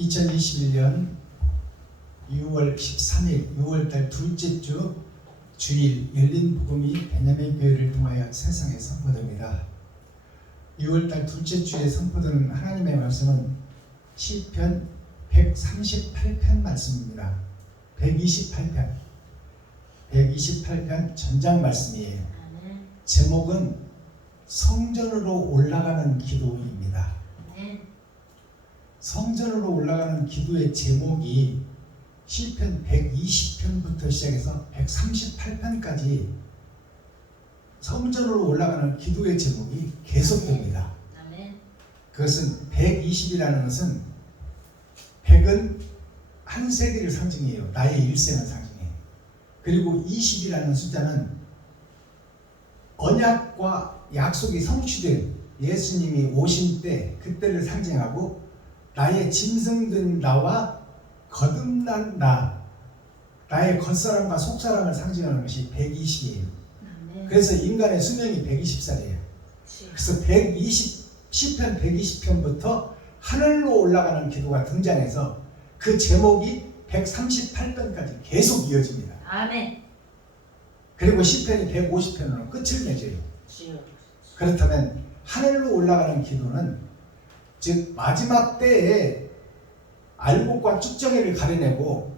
2021년 6월 13일 6월달 둘째 주 주일 열린 복음이 베냐민 교회를 통하여 세상에 선포됩니다. 6월달 둘째 주에 선포되는 하나님의 말씀은 시편 138편 말씀입니다. 128편 전장 말씀이에요. 제목은 성전으로 올라가는 기도입니다. 성전으로 올라가는 기도의 제목이 시편 120편부터 시작해서 138편까지 성전으로 올라가는 기도의 제목이 계속됩니다. 그것은 120이라는 것은 100은 한 세기를 상징해요. 나의 일생을 상징해요. 그리고 20이라는 숫자는 언약과 약속이 성취된 예수님이 오신 때 그때를 상징하고 나의 짐승된 나와 거듭난 나, 나의 겉사람과 속사람을 상징하는 것이 120이에요. 그래서 인간의 수명이 120살이에요. 그래서 10편 120편부터 하늘로 올라가는 기도가 등장해서 그 제목이 138편까지 계속 이어집니다. 아멘. 그리고 시편이 150편으로 끝을 맺어요. 그렇다면 하늘로 올라가는 기도는 즉 마지막 때에 알곡과 쭉정이를 가려내고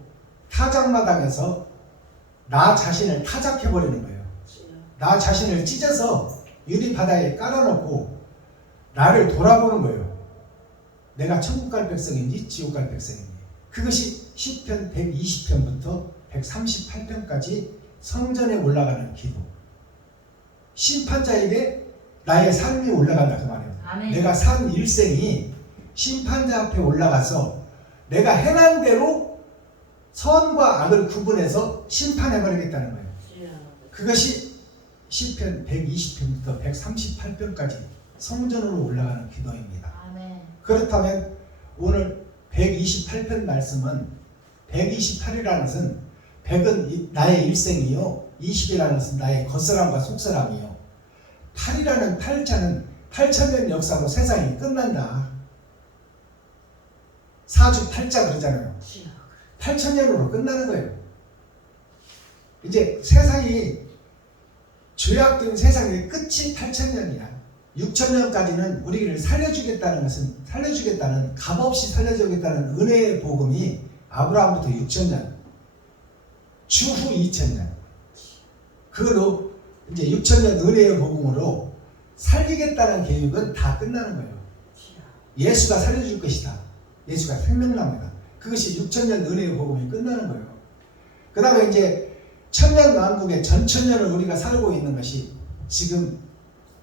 타작마당에서 나 자신을 타작해버리는 거예요. 나 자신을 찢어서 유리바다에 깔아놓고 나를 돌아보는 거예요. 내가 천국 갈 백성인지 지옥 갈 백성인지. 그것이 시편 120편부터 138편까지 성전에 올라가는 기도. 심판자에게 나의 삶이 올라간다 그 말이에요. 아멘. 내가 산 일생이 심판자 앞에 올라가서 내가 행한 대로 선과 악을 구분해서 심판해버리겠다는 거예요. 그것이 시편 120편부터 138편까지 성전으로 올라가는 기도입니다. 아멘. 그렇다면 오늘 128편 말씀은 128이라는 것은 100은 나의 일생이요 20이라는 것은 나의 겉사람과 속사람이요 8이라는 8자는 8천년 역사로 세상이 끝난다. 사주 8자 그러잖아요. 8천년으로 끝나는 거예요. 이제 세상이 죄악된 세상의 끝이 8천년이야. 6천년까지는 우리를 살려주겠다는 것은 살려주겠다는 값없이 살려주겠다는 은혜의 복음이 아브라함부터 6천년 주후 2천년 그걸로 이제 6천년 은혜의 복음으로 살리겠다는 계획은 다 끝나는 거예요. 예수가 살려줄 것이다. 예수가 생명나무다. 그것이 6천년 은혜의 복음이 끝나는 거예요. 그 다음에 이제 천년 왕국의 전천년을 우리가 살고 있는 것이 지금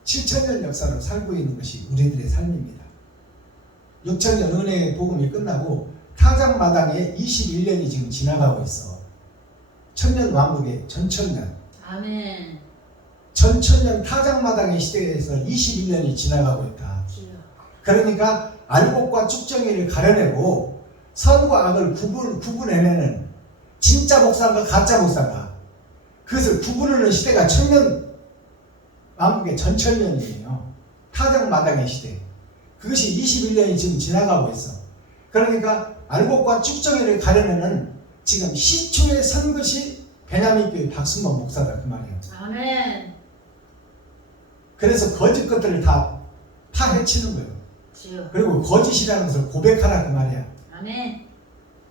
7천년 역사로 살고 있는 것이 우리들의 삶입니다. 6천년 은혜의 복음이 끝나고 타작마당에 21년이 지금 지나가고 있어. 천년 왕국의 전천년. 아멘. 전천년 타작마당의 시대에서 21년이 지나가고 있다. 그러니까 알곡과 쭉정이를 가려내고 선과 악을 구분해내는 진짜 목사인가 가짜 목사인가 그것을 구분하는 시대가 천년 왕국의 전천년이에요. 타작마당의 시대. 그것이 21년이 지금 지나가고 있어. 그러니까 알곡과 쭉정이를 가려내는 지금 시초에 선 것이 베냐민 교회 박순범 목사다 그 말이에요. 아멘. 그래서 거짓 것들을 다 파헤치는 거예요. 그리고 거짓이라는 것을 고백하라 그 말이야. 아멘.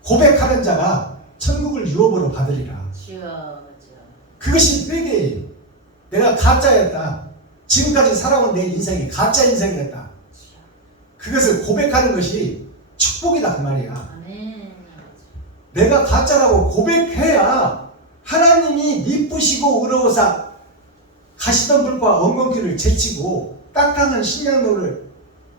고백하는 자가 천국을 유업으로 받으리라. 그것이 회개예요. 내가 가짜였다. 지금까지 살아온 내 인생이 가짜 인생이었다. 그것을 고백하는 것이 축복이다 그 말이야. 아멘. 내가 가짜라고 고백해야 하나님이 미쁘시고 의로우사 가시던 불과 엉겅퀴를 제치고 딱딱한 신양로를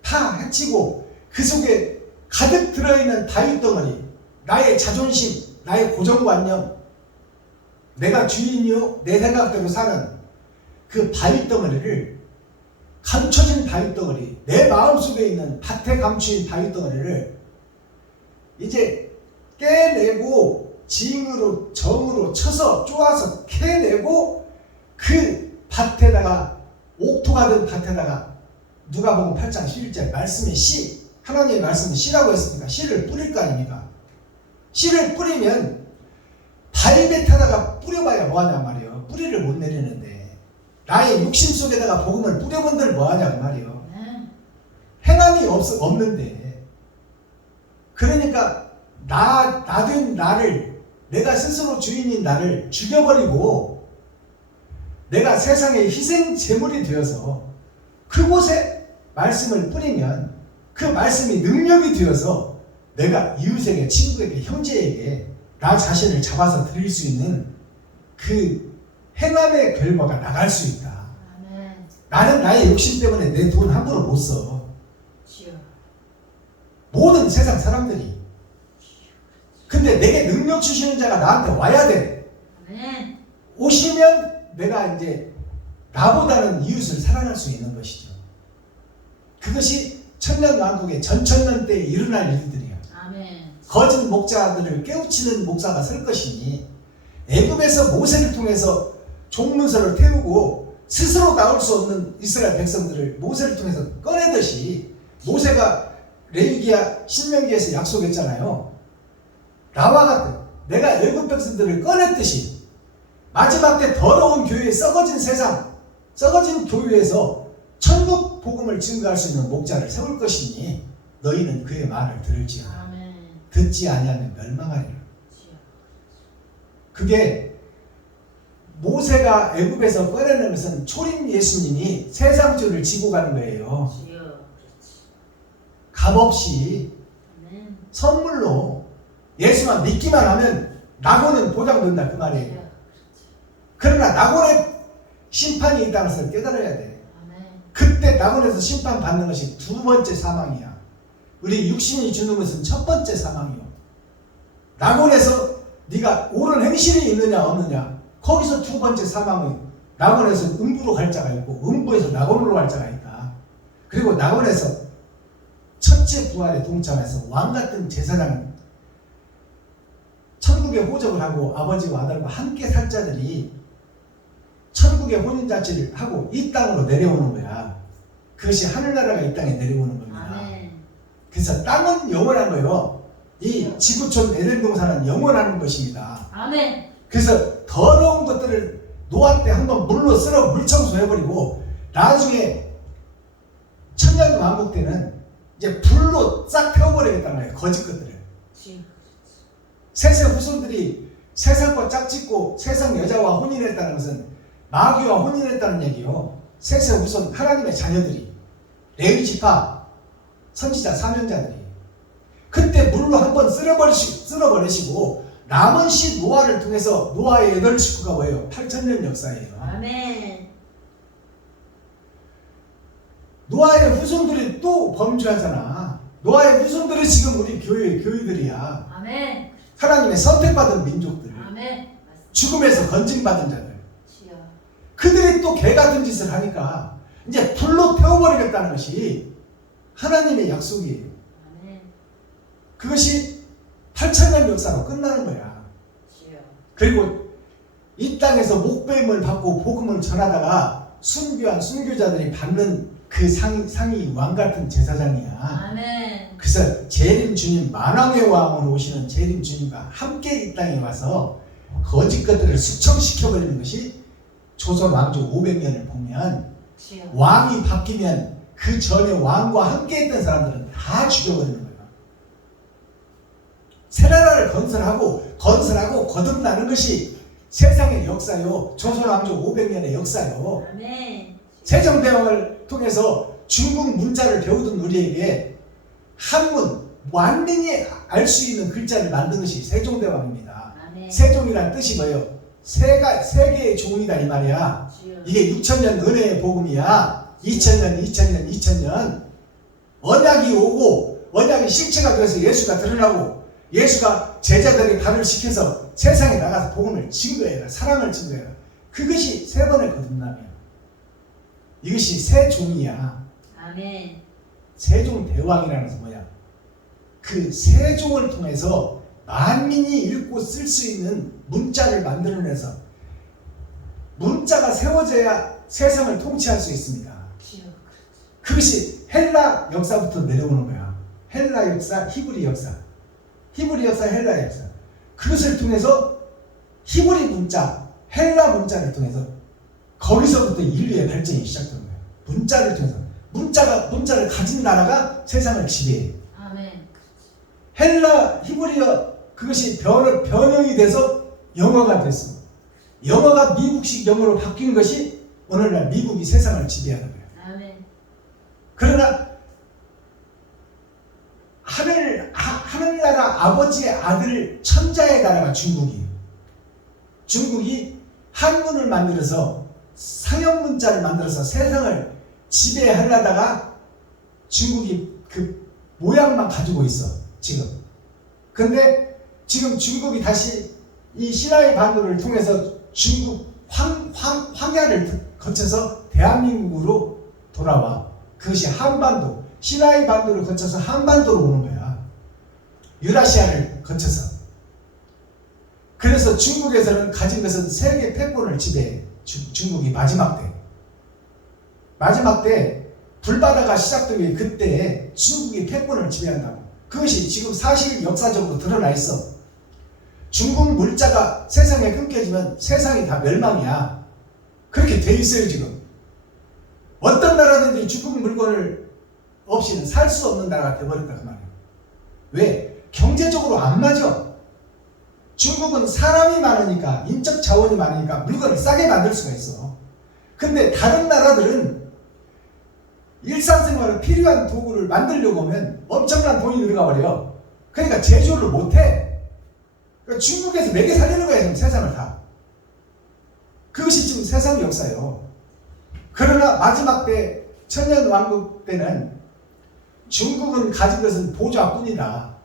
다 해치고 그 속에 가득 들어있는 바위덩어리 나의 자존심, 나의 고정관념 내가 주인이요 내 생각대로 사는 그 바위덩어리를 감춰진 바위덩어리 내 마음속에 있는 밭에 감추인 바위덩어리를 이제 깨내고 징으로 정으로 쳐서 쪼아서 캐내고 그 밭에다가 옥토가 된 밭에다가 누가복음 8장 11절 말씀의 씨 하나님의 말씀은 씨라고 했으니까 씨를 뿌릴 거 아닙니까? 씨를 뿌리면 발베타다가 뿌려봐야 뭐하냐 말이에요. 뿌리를 못 내리는데 나의 육심 속에다가 복음을 뿌려본들 뭐하냐 말이에요. 행함이 없는데 그러니까 나된 나를 내가 스스로 주인인 나를 죽여버리고 내가 세상의 희생 제물이 되어서 그곳에 말씀을 뿌리면 그 말씀이 능력이 되어서 내가 이웃에게 친구에게 형제에게 나 자신을 잡아서 드릴 수 있는 그 행함의 결과가 나갈 수 있다. 아멘. 나는 나의 욕심 때문에 내 돈 함부로 못 써. 주여. 모든 세상 사람들이. 근데 내게 능력 주시는 자가 나한테 와야 돼. 아멘. 오시면 내가 이제 나보다는 이웃을 사랑할 수 있는 것이죠. 그것이 천년왕국의 전천년 때에 일어날 일들이야. 아멘. 거짓 목자들을 깨우치는 목사가 설 것이니 애굽에서 모세를 통해서 종문서를 태우고 스스로 나올 수 없는 이스라엘 백성들을 모세를 통해서 꺼내듯이 모세가 레위기야 신명기에서 약속했잖아요. 나와 같은 내가 애굽 백성들을 꺼냈듯이 마지막 때 더러운 교회 썩어진 세상 썩어진 교회에서 천국 복음을 증거할 수 있는 목자를 세울 것이니 너희는 그의 말을 들을지어다. 아멘. 듣지 아니하면 멸망하리라. 주여. 그게 모세가 애굽에서 꺼내는 것은 초림 예수님이 세상죄를 지고 가는 거예요. 주여. 그렇지. 값없이 아멘. 선물로 예수만 믿기만 하면 낙원은 보장된다 그 말이에요. 주여. 그러나 낙원에 심판이 있다는 것을 깨달아야 돼. 아멘. 그때 낙원에서 심판받는 것이 두 번째 사망이야. 우리 육신이 주는 것은 첫 번째 사망이요. 낙원에서 네가 옳은 행실이 있느냐 없느냐 거기서 두 번째 사망은 낙원에서 음부로 갈 자가 있고 음부에서 낙원으로 갈 자가 있다. 그리고 낙원에서 첫째 부활에 동참해서 왕같은 제사장 천국에 호적을 하고 아버지와 아들과 함께 살 자들이 천국의 혼인잔치를 하고 이 땅으로 내려오는 거야. 그것이 하늘나라가 이 땅에 내려오는 겁니다. 아멘. 그래서 땅은 영원한 거예요. 이 지구촌 에덴 동산은 영원한 것입니다. 아멘. 그래서 더러운 것들을 노아 때 한번 물로 쓸어 물청소해버리고 나중에 천년 왕국 때는 이제 불로 싹 태워버리겠다는 거예요. 거짓 것들을. 주여. 셋의 후손들이 세상과 짝짓고 세상 여자와 혼인했다는 것은 마귀와 혼인했다는 얘기요. 셋의 후손 하나님의 자녀들이 레위 지파 선지자 사명자들이 그때 물로 한번 쓸어버리시고 남은 씨 노아를 통해서 노아의 8식구가 뭐예요? 8,000년 역사예요. 아멘. 노아의 후손들이 또 범죄하잖아. 노아의 후손들이 지금 우리 교회들이야. 아멘. 하나님의 선택받은 민족들, 아멘. 죽음에서 건짐받은 자들. 주여. 그들이 또 개같은 짓을 하니까 이제 불로 태워버리겠다는 것이 하나님의 약속이에요. 아멘. 그것이 8,000년 역사로 끝나는 거야. 주여. 그리고 이 땅에서 목배임을 받고 복음을 전하다가 순교한 순교자들이 받는 그 상이 왕같은 제사장이야. 아멘. 그래서 재림 주님 만왕의 왕으로 오시는 재림 주님과 함께 이 땅에 와서 거짓 것들을 숙청시켜버리는 것이 조선 왕조 500년을 보면 주여. 왕이 바뀌면 그 전에 왕과 함께 했던 사람들은 다 죽여버리는 거예요. 새나라를 건설하고 거듭나는 것이 세상의 역사요. 조선 왕조 500년의 역사요. 아멘. 세종대왕을 통해서 중국 문자를 배우던 우리에게 한문, 완전히 알 수 있는 글자를 만든 것이 세종대왕입니다. 아멘. 세종이란 뜻이 뭐예요? 세계의 종이다 이 말이야. 주여. 이게 6,000년 은혜의 복음이야. 2000년 언약이 오고 언약이 실체가 되어서 예수가 드러나고 예수가 제자들의 발을 시켜서 세상에 나가서 복음을 증거해라. 사랑을 증거해라. 그것이 세 번의 거듭남이야. 이것이 세종이야. 아멘. 세종대왕이라는 것은 뭐야? 그 세종을 통해서 만민이 읽고 쓸 수 있는 문자를 만들어내서 문자가 세워져야 세상을 통치할 수 있습니다. 주여. 그것이 헬라 역사부터 내려오는 거야. 헬라 역사, 히브리 역사. 히브리 역사, 헬라 역사. 그것을 통해서 히브리 문자, 헬라 문자를 통해서 거기서부터 인류의 발전이 시작된 거예요. 문자를 통해서. 문자를 가진 나라가 세상을 지배해요. 아멘. 헬라, 히브리어 그것이 변형이 돼서 영어가 됐어. 영어가 미국식 영어로 바뀐 것이 오늘날 미국이 세상을 지배하는 거예요. 아멘. 그러나 하늘나라 아버지의 아들 천자의 나라가 중국이에요. 중국이 한문을 만들어서 상형문자를 만들어서 세상을 지배하려다가 중국이 그 모양만 가지고 있어 지금. 근데 지금 중국이 다시 이 시나이 반도를 통해서 중국 황야를 거쳐서 대한민국으로 돌아와. 그것이 한반도, 시나이 반도를 거쳐서 한반도로 오는 거야. 유라시아를 거쳐서. 그래서 중국에서는 가진 것은 세계 패권을 지배해. 중국이 마지막 때 불바다가 시작되기 그때에 중국이 패권을 지배한다고. 그것이 지금 사실 역사적으로 드러나 있어. 중국 물자가 세상에 끊겨지면 세상이 다 멸망이야. 그렇게 돼 있어요 지금. 어떤 나라든지 중국 물건을 없이는 살 수 없는 나라가 돼버렸다 그 말이에요. 왜? 경제적으로 안 맞아. 중국은 사람이 많으니까, 인적 자원이 많으니까 물건을 싸게 만들 수가 있어. 근데 다른 나라들은 일상생활에 필요한 도구를 만들려고 하면 엄청난 돈이 들어가 버려. 그러니까 제조를 못해. 그러니까 중국에서 매개 살리는 거야 지금 세상을 다. 그것이 지금 세상 역사예요. 그러나 마지막 때 천년왕국 때는 중국은 가진 것은 보좌뿐이다.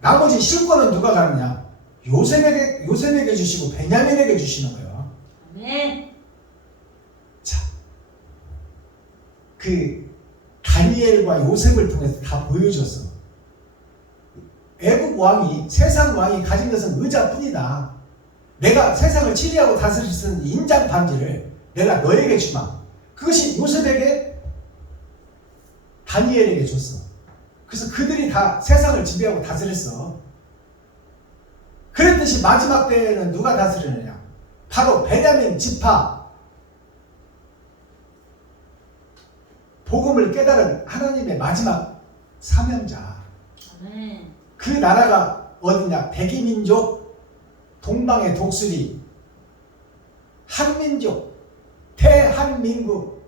나머지 실권은 누가 가느냐? 요셉에게 주시고 베냐민에게 주시는 거예요. 아멘. 자, 그 다니엘과 요셉을 통해서 다 보여줬어. 애국 왕이, 세상 왕이 가진 것은 의자뿐이다. 내가 세상을 치리하고 다스릴 수 있는 인장 반지를 내가 너에게 주마. 그것이 요셉에게, 다니엘에게 줬어. 그래서 그들이 다 세상을 지배하고 다스렸어. 그랬듯이 마지막 때에는 누가 다스리느냐? 바로 베냐민 지파, 복음을 깨달은 하나님의 마지막 사명자. 아멘. 그 나라가 어디냐? 백이민족, 동방의 독수리, 한민족, 대한민국,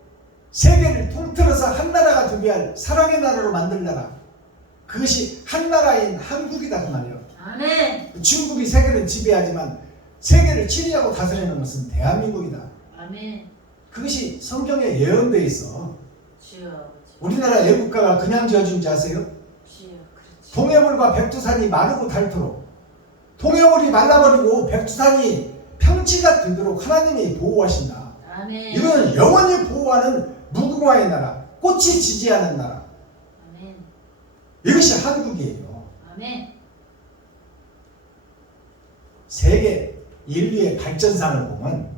세계를 통틀어서 한 나라가 되게 할 사랑의 나라로 만들 나라. 그것이 한 나라인 한국이다 그 말이에요. 아멘. 중국이 세계를 지배하지만 세계를 치리하고 다스리는 것은 대한민국이다. 아멘. 그것이 성경에 예언되어 있어. 주여. 우리나라 애국가가 그냥 지어준지 아세요? 주여. 그렇지. 동해물과 백두산이 마르고 닳도록, 동해물이 말라버리고 백두산이 평지가 되도록 하나님이 보호하신다. 아멘. 이거는 영원히 보호하는 무궁화의 나라, 꽃이 지지하는 나라. 아멘. 이것이 한국이에요. 아멘. 세계 인류의 발전상을 보면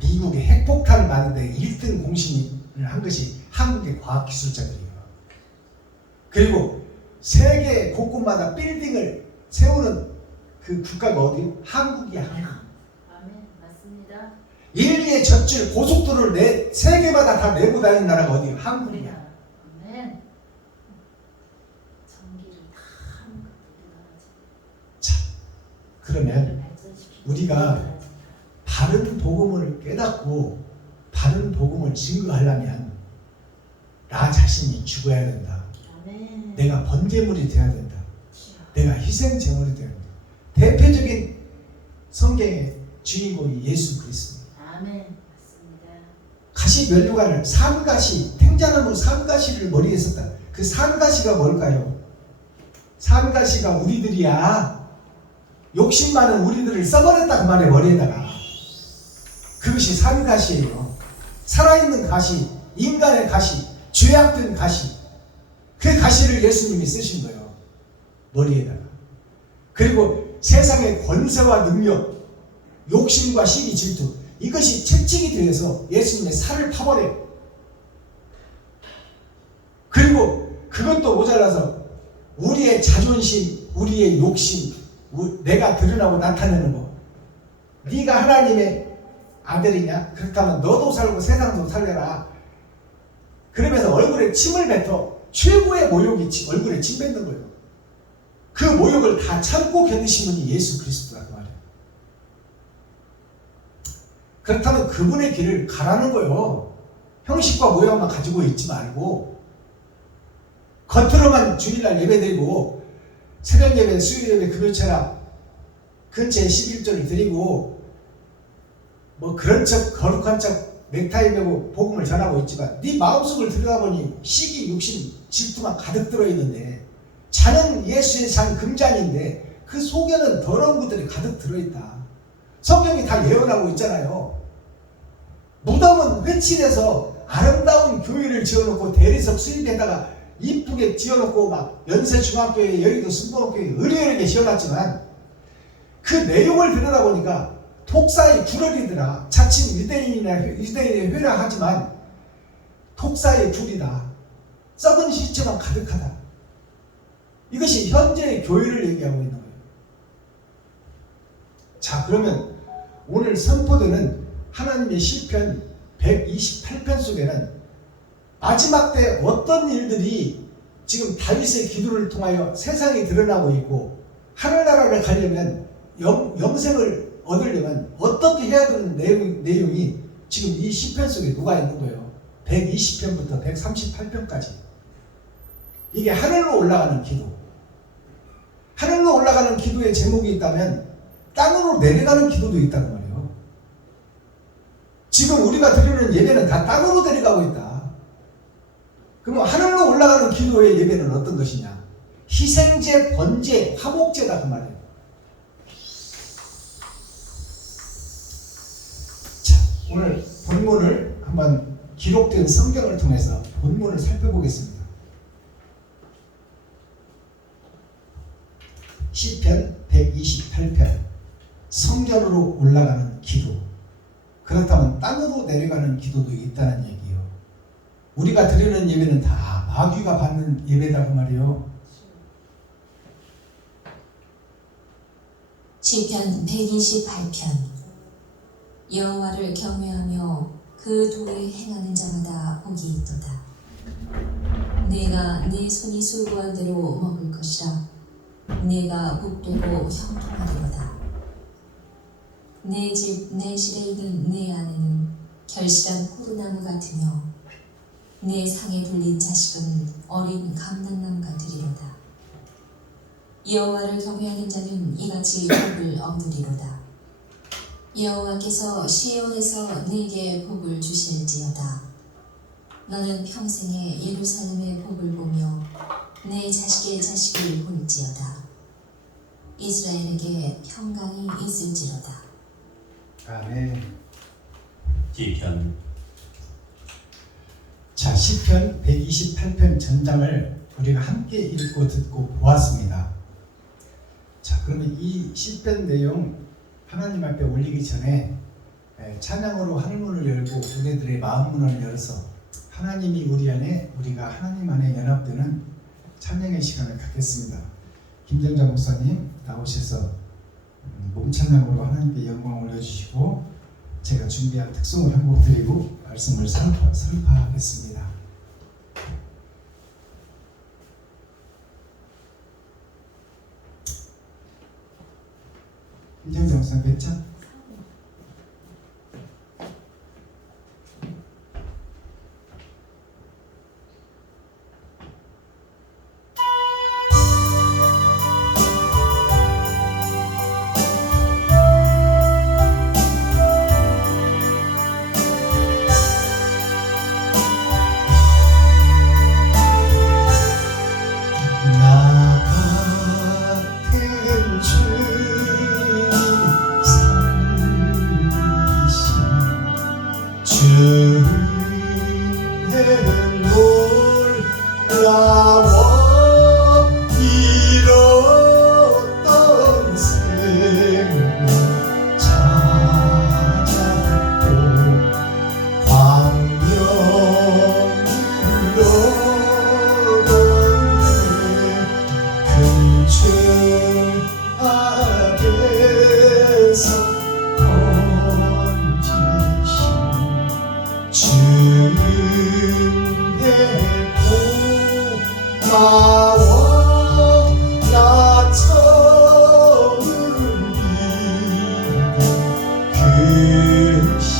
미국의 핵폭탄을 만드는 데 1등 공신을 한 것이 한국의 과학기술자들이에요. 그리고 세계 곳곳마다 빌딩을 세우는 그 국가가 어디요? 한국이야. 아멘. 맞습니다. 인류의 젖줄 고속도로를 세계마다 다 내고 다니는 나라가 어디요? 한국이야. 아멘. 전기를 다 하는 것도 우리나라지. 자, 그러면 우리가 바른 복음을 깨닫고 바른 복음을 증거하려면 나 자신이 죽어야 된다. 아멘. 내가 번제물이 되어야 된다. 주여. 내가 희생제물이 되어야 된다. 대표적인 성경의 주인공이 예수 그리스도. 아멘. 맞습니다. 가시 면류관을 삼가시, 탱자나무 삼가시를 머리에 썼다. 그 삼가시가 뭘까요? 삼가시가 우리들이야. 욕심 많은 우리들을 써버렸다 그 말이에요. 머리에다가. 그것이 삼가시예요. 살아있는 가시, 인간의 가시, 죄악된 가시. 그 가시를 예수님이 쓰신 거예요. 머리에다가. 그리고 세상의 권세와 능력, 욕심과 시기, 질투, 이것이 채찍이 되어서 예수님의 살을 파버려요. 그리고 그것도 모자라서 우리의 자존심, 우리의 욕심, 내가 드러나고 나타내는 거. 네가 하나님의 아들이냐? 그렇다면 너도 살고 세상도 살려라. 그러면서 얼굴에 침을 뱉어. 최고의 모욕이 얼굴에 침 뱉는 거예요. 그 모욕을 다 참고 견디신 분이 예수 그리스도라고 말이에요. 그렇다면 그분의 길을 가라는 거예요. 형식과 모양만 가지고 있지 말고 겉으로만 주일날 예배드리고 새벽 예배, 수요일 예배, 금요 철학 근처에 11조를 드리고 뭐 그런 척 거룩한 척 넥타이 메고 복음을 전하고 있지만 네 마음속을 들여다보니 시기, 욕심, 질투만 가득 들어있는데 잔은 예수의 잔 금잔인데 그 속에는 더러운 것들이 가득 들어있다. 성경이 다 예언하고 있잖아요. 무덤은 회칠해서 아름다운 교회를 지어놓고 대리석 수입에다가 이쁘게 지어놓고 막 연세중학교에 여의도 순복음교회 의리의리하게 지어놨지만 그 내용을 들여다보니까 독사의 불얼이더라. 자칭 유대인의 회라하지만 독사의 불이다. 썩은 시체만 가득하다. 이것이 현재의 교회를 얘기하고 있는 거예요. 자, 그러면 오늘 선포되는 하나님의 시편 128편 속에는 마지막 때 어떤 일들이 지금 다윗의 기도를 통하여 세상에 드러나고 있고 하늘나라를 가려면 영생을 얻으려면 어떻게 해야 되는 내용이 지금 이 시편 속에 녹아 있는 거예요. 120편부터 138편까지. 이게 하늘로 올라가는 기도. 하늘로 올라가는 기도의 제목이 있다면 땅으로 내려가는 기도도 있다는 말이에요. 지금 우리가 드리는 예배는 다 땅으로 내려가고 있다. 그럼 하늘로 올라가는 기도의 예배는 어떤 것이냐? 희생제, 번제, 화목제다 그 말이에요. 자, 오늘 본문을 한번 기록된 성경을 통해서 본문을 살펴보겠습니다. 시편 128편 성전으로 올라가는 기도. 그렇다면 땅으로 내려가는 기도도 있다는 얘기예요. 우리가 드리는 예배는 다 마귀가 받는 예배다 그 말이에요. 시편 128편 여호와를 경외하며 그 도를 행하는 자마다 복이 있도다. 내가 내 손이 sul고한 대로 먹을 것이라. 내가 복되고 형통하리로다. 내 집 내 실에 있는 내 아내는 결실한 포도나무 같으며 내 상에 불린 자식은 어린 감람나무 같으리로다. 여호와를 경외하는 자는 이같이 복을 얻으리로다. 여호와께서 시온에서 네게 복을 주실지어다. 너는 평생에 예루살렘의 복을 보며 내 자식의 자식을 볼지어다. 이스라엘에게 평강이 있을지로다. 아멘. 시편. 자, 시편 128편 전장을 우리가 함께 읽고 듣고 보았습니다. 자, 그러면 이 시편 내용 하나님 앞에 올리기 전에 찬양으로 하늘문을 열고 우리들의 마음문을 열어서 하나님이 우리 안에 우리가 하나님 안에 연합되는 찬양의 시간을 갖겠습니다. 김정자 목사님 나오셔서 몸찬양으로 하나님께 영광을 올려주시고 제가 준비한 특송을 한 곡 드리고 말씀을 설파하겠습니다. 김정자 목사님 몇 장? 나 같은 죄 주 앞에서 건지신 주의 고마워 나 처음 믿은 그 시간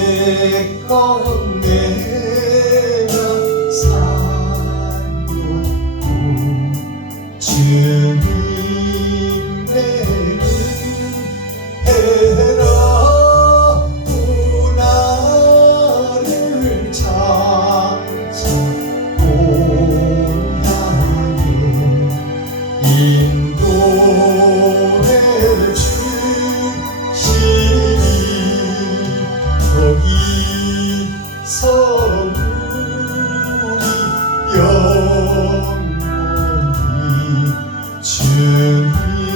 이제껏 내가 산 것도 주님의 은혜라 나를 장차 본향에 인도해 주시니 거기서 우리 영원히 주님의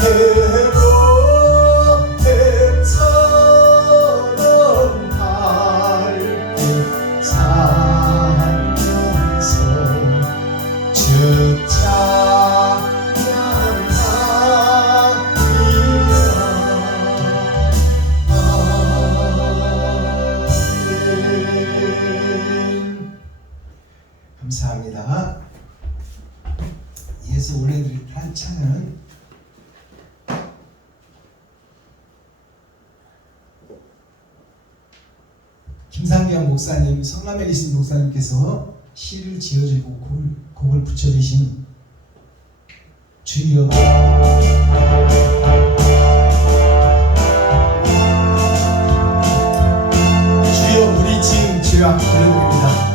은혜로 배처럼 밝게 살면서 주 감사합니다. 예수 올려드릴 찬양은 김상경 목사님, 성남엘리슨 목사님께서 시를 지어주고 곡을 붙여주신 주여 우리 지은 죄악 올려드립니다.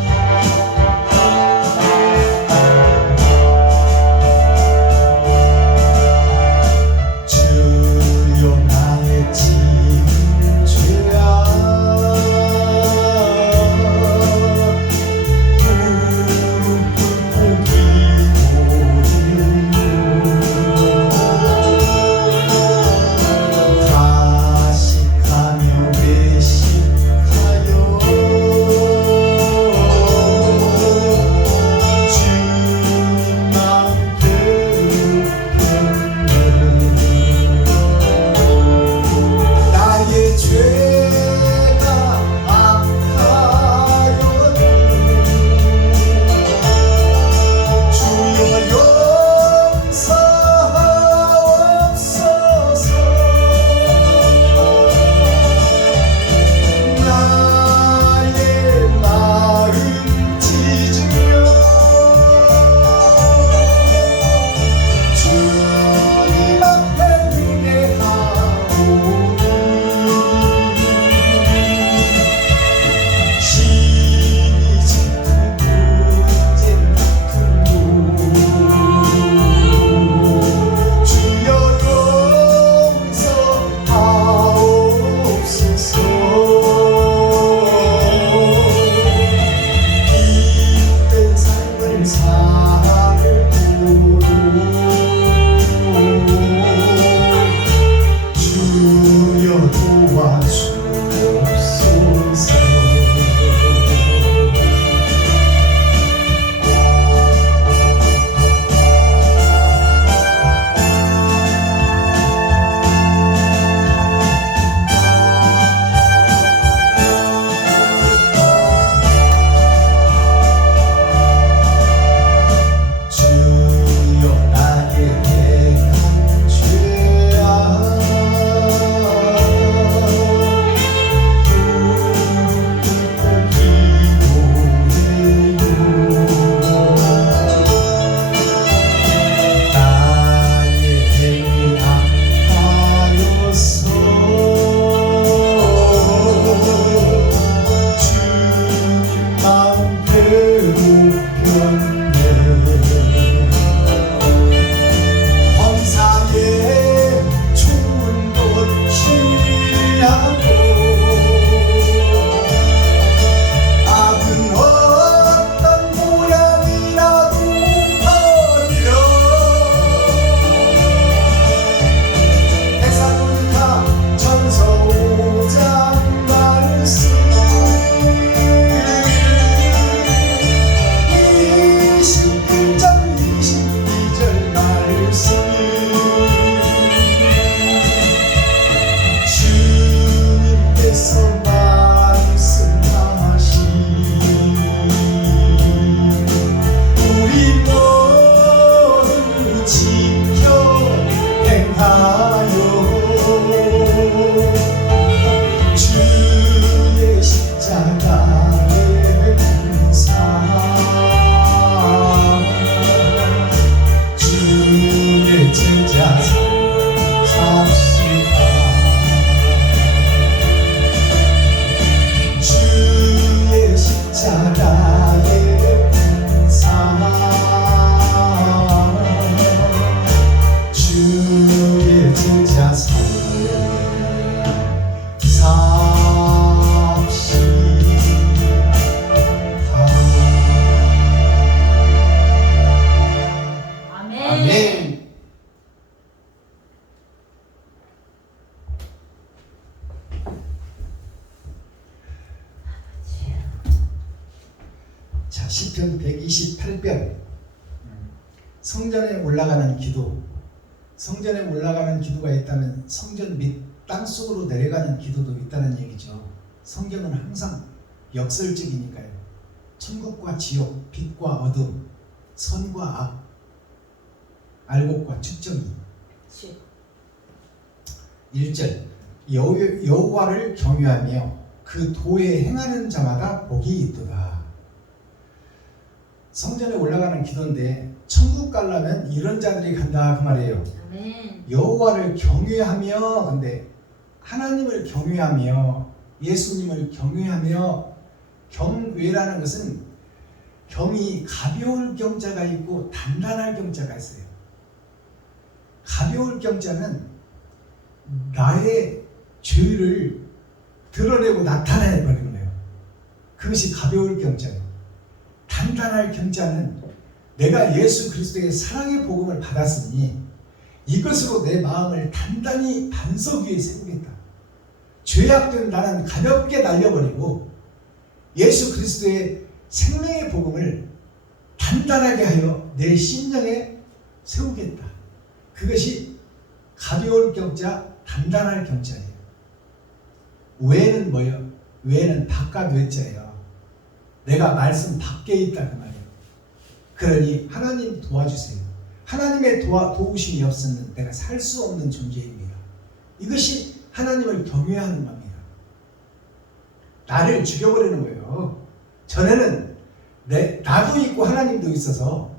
시편 128편 성전에 올라가는 기도. 성전에 올라가는 기도가 있다면 성전 및 땅속으로 내려가는 기도도 있다는 얘기죠. 성경은 항상 역설적이니까요. 천국과 지옥, 빛과 어둠, 선과 악, 알곡과 측정이. 1절 여호와를 경유하며 그 도에 행하는 자마다 복이 있도다. 성전에 올라가는 기도인데 천국 가려면 이런 자들이 간다 그 말이에요. 아멘. 여호와를 경외하며, 근데 하나님을 경외하며 예수님을 경외하며, 경외라는 것은 경이 가벼울 경자가 있고 단단할 경자가 있어요. 가벼울 경자는 나의 죄를 드러내고 나타내 버리는 거예요. 그것이 가벼울 경자예요. 단단할 경자는 내가 예수 그리스도의 사랑의 복음을 받았으니 이것으로 내 마음을 단단히 반석 위에 세우겠다. 죄악된 나는 가볍게 날려버리고 예수 그리스도의 생명의 복음을 단단하게 하여 내 심령에 세우겠다. 그것이 가벼울 경자, 단단할 경자예요. 외는 뭐예요? 외는 바깥 외자예요. 내가 말씀 밖에 있다 그 말이에요. 그러니 하나님 도와주세요. 하나님의 도우심이 없으면 내가 살 수 없는 존재입니다. 이것이 하나님을 경외하는 마음이에요. 나를 죽여버리는 거예요. 전에는 나도 있고 하나님도 있어서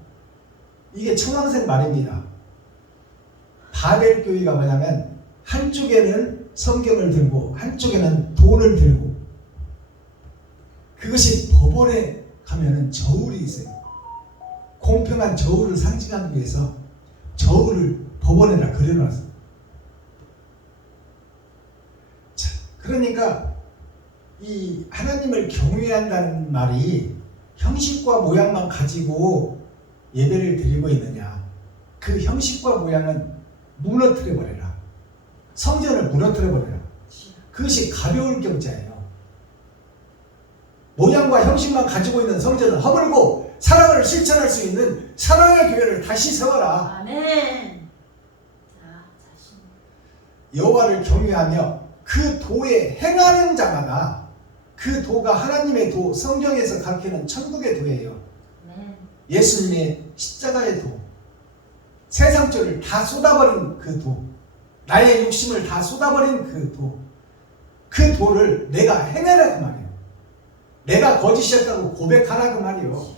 이게 청황생 말입니다. 바벨교회가 뭐냐면 한쪽에는 성경을 들고 한쪽에는 돈을 들고, 그것이 법원에 가면은 저울이 있어요. 공평한 저울을 상징하기 위해서 저울을 법원에다 그려놨어요. 자, 그러니까 이 하나님을 경외한다는 말이 형식과 모양만 가지고 예배를 드리고 있느냐, 그 형식과 모양은 무너뜨려버려라. 성전을 무너뜨려버려라. 그것이 가벼울 경자예요. 모양과 형식만 가지고 있는 성전을 허물고 사랑을 실천할 수 있는 사랑의 교회를 다시 세워라. 아멘. 자신. 여호와를 경외하며 그 도에 행하는 자마다, 그 도가 하나님의 도, 성경에서 가르치는 천국의 도예요. 아멘. 예수님의 십자가의 도, 세상죄를 다 쏟아버린 그 도, 나의 욕심을 다 쏟아버린 그 도, 그 도를 내가 행해라 그 말이에요. 내가 거짓이었다고 고백하라 그 말이에요.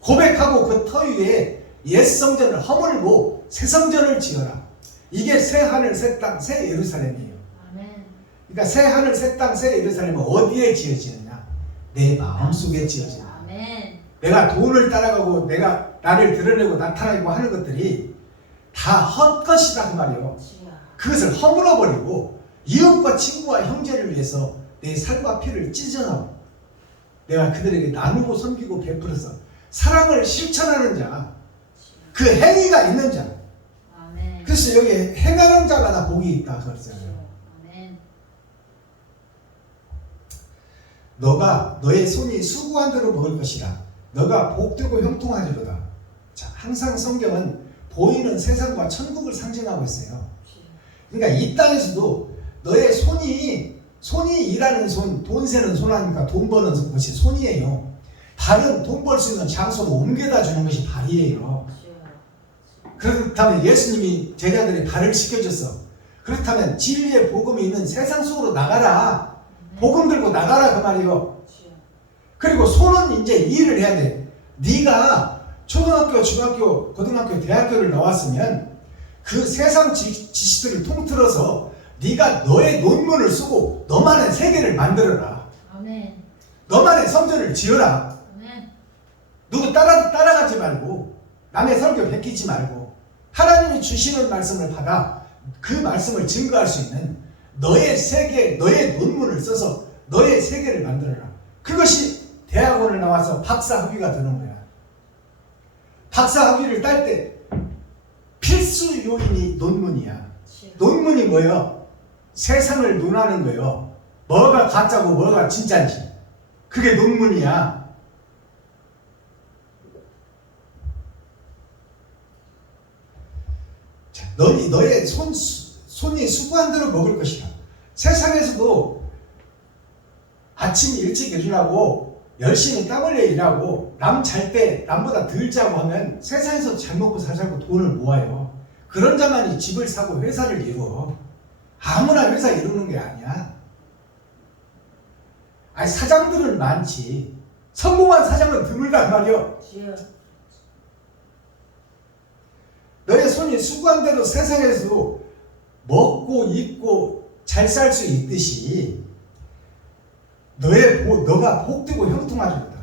고백하고 그 터 위에 옛 성전을 허물고 새 성전을 지어라. 이게 새 하늘 새 땅 새 예루살렘이에요. 아멘. 그러니까 새 하늘 새 땅 새 예루살렘은 어디에 지어지느냐? 내 마음속에 지어지는. 아멘. 내가 돈을 따라가고 내가 나를 드러내고 나타내고 하는 것들이 다 헛것이다 그 말이에요. 그것을 허물어버리고 이웃과 친구와 형제를 위해서 내 살과 피를 찢어나오고 내가 그들에게 나누고 섬기고 베풀어서 사랑을 실천하는 자, 그 행위가 있는 자. 아멘. 그래서 여기 행하는 자마다 복이 있다 그러잖아요. 아멘. 너가 너의 손이 수고한 대로 먹을 것이라. 너가 복되고 형통하리로다. 자, 항상 성경은 보이는 세상과 천국을 상징하고 있어요. 그러니까 이 땅에서도 너의 손이 일하는 손, 돈 세는 손 하니까 돈 버는 것이 손이에요. 발은 돈 벌 수 있는 장소로 옮겨다 주는 것이 발이에요. 그렇다면 예수님이 제자들이 발을 시켜줬어. 그렇다면 진리의 복음이 있는 세상 속으로 나가라. 복음 들고 나가라 그 말이요. 그리고 손은 이제 일을 해야 돼. 네가 초등학교, 중학교, 고등학교, 대학교를 나왔으면 그 세상 지식들을 통틀어서 네가 너의 논문을 쓰고 너만의 세계를 만들어라. 아멘. 너만의 성전을 지어라. 아멘. 누구 따라가지 말고 남의 설교 베끼지 말고 하나님이 주시는 말씀을 받아 그 말씀을 증거할 수 있는 너의 세계, 너의 논문을 써서 너의 세계를 만들어라. 그것이 대학원을 나와서 박사 학위가 되는 거야. 박사 학위를 딸 때 필수 요인이 논문이야. 논문이 뭐예요? 세상을 논하는 거예요. 뭐가 가짜고 뭐가 진짜인지. 그게 논문이야. 너의 손이 수고한 대로 먹을 것이다. 세상에서도 아침 일찍 일어나고 열심히 땀 흘려 일하고 남 잘 때 남보다 덜 자고 하면 세상에서 잘 먹고 잘 살고 돈을 모아요. 그런 자만이 집을 사고 회사를 이루어. 아무나 회사 이루는 게 아니야. 아니, 사장들은 많지. 성공한 사장은 드물단 말이요. 주여. 너의 손이 수고한 대로 세상에서도 먹고 입고 잘 살 수 있듯이 너가 복되고 형통하리로다.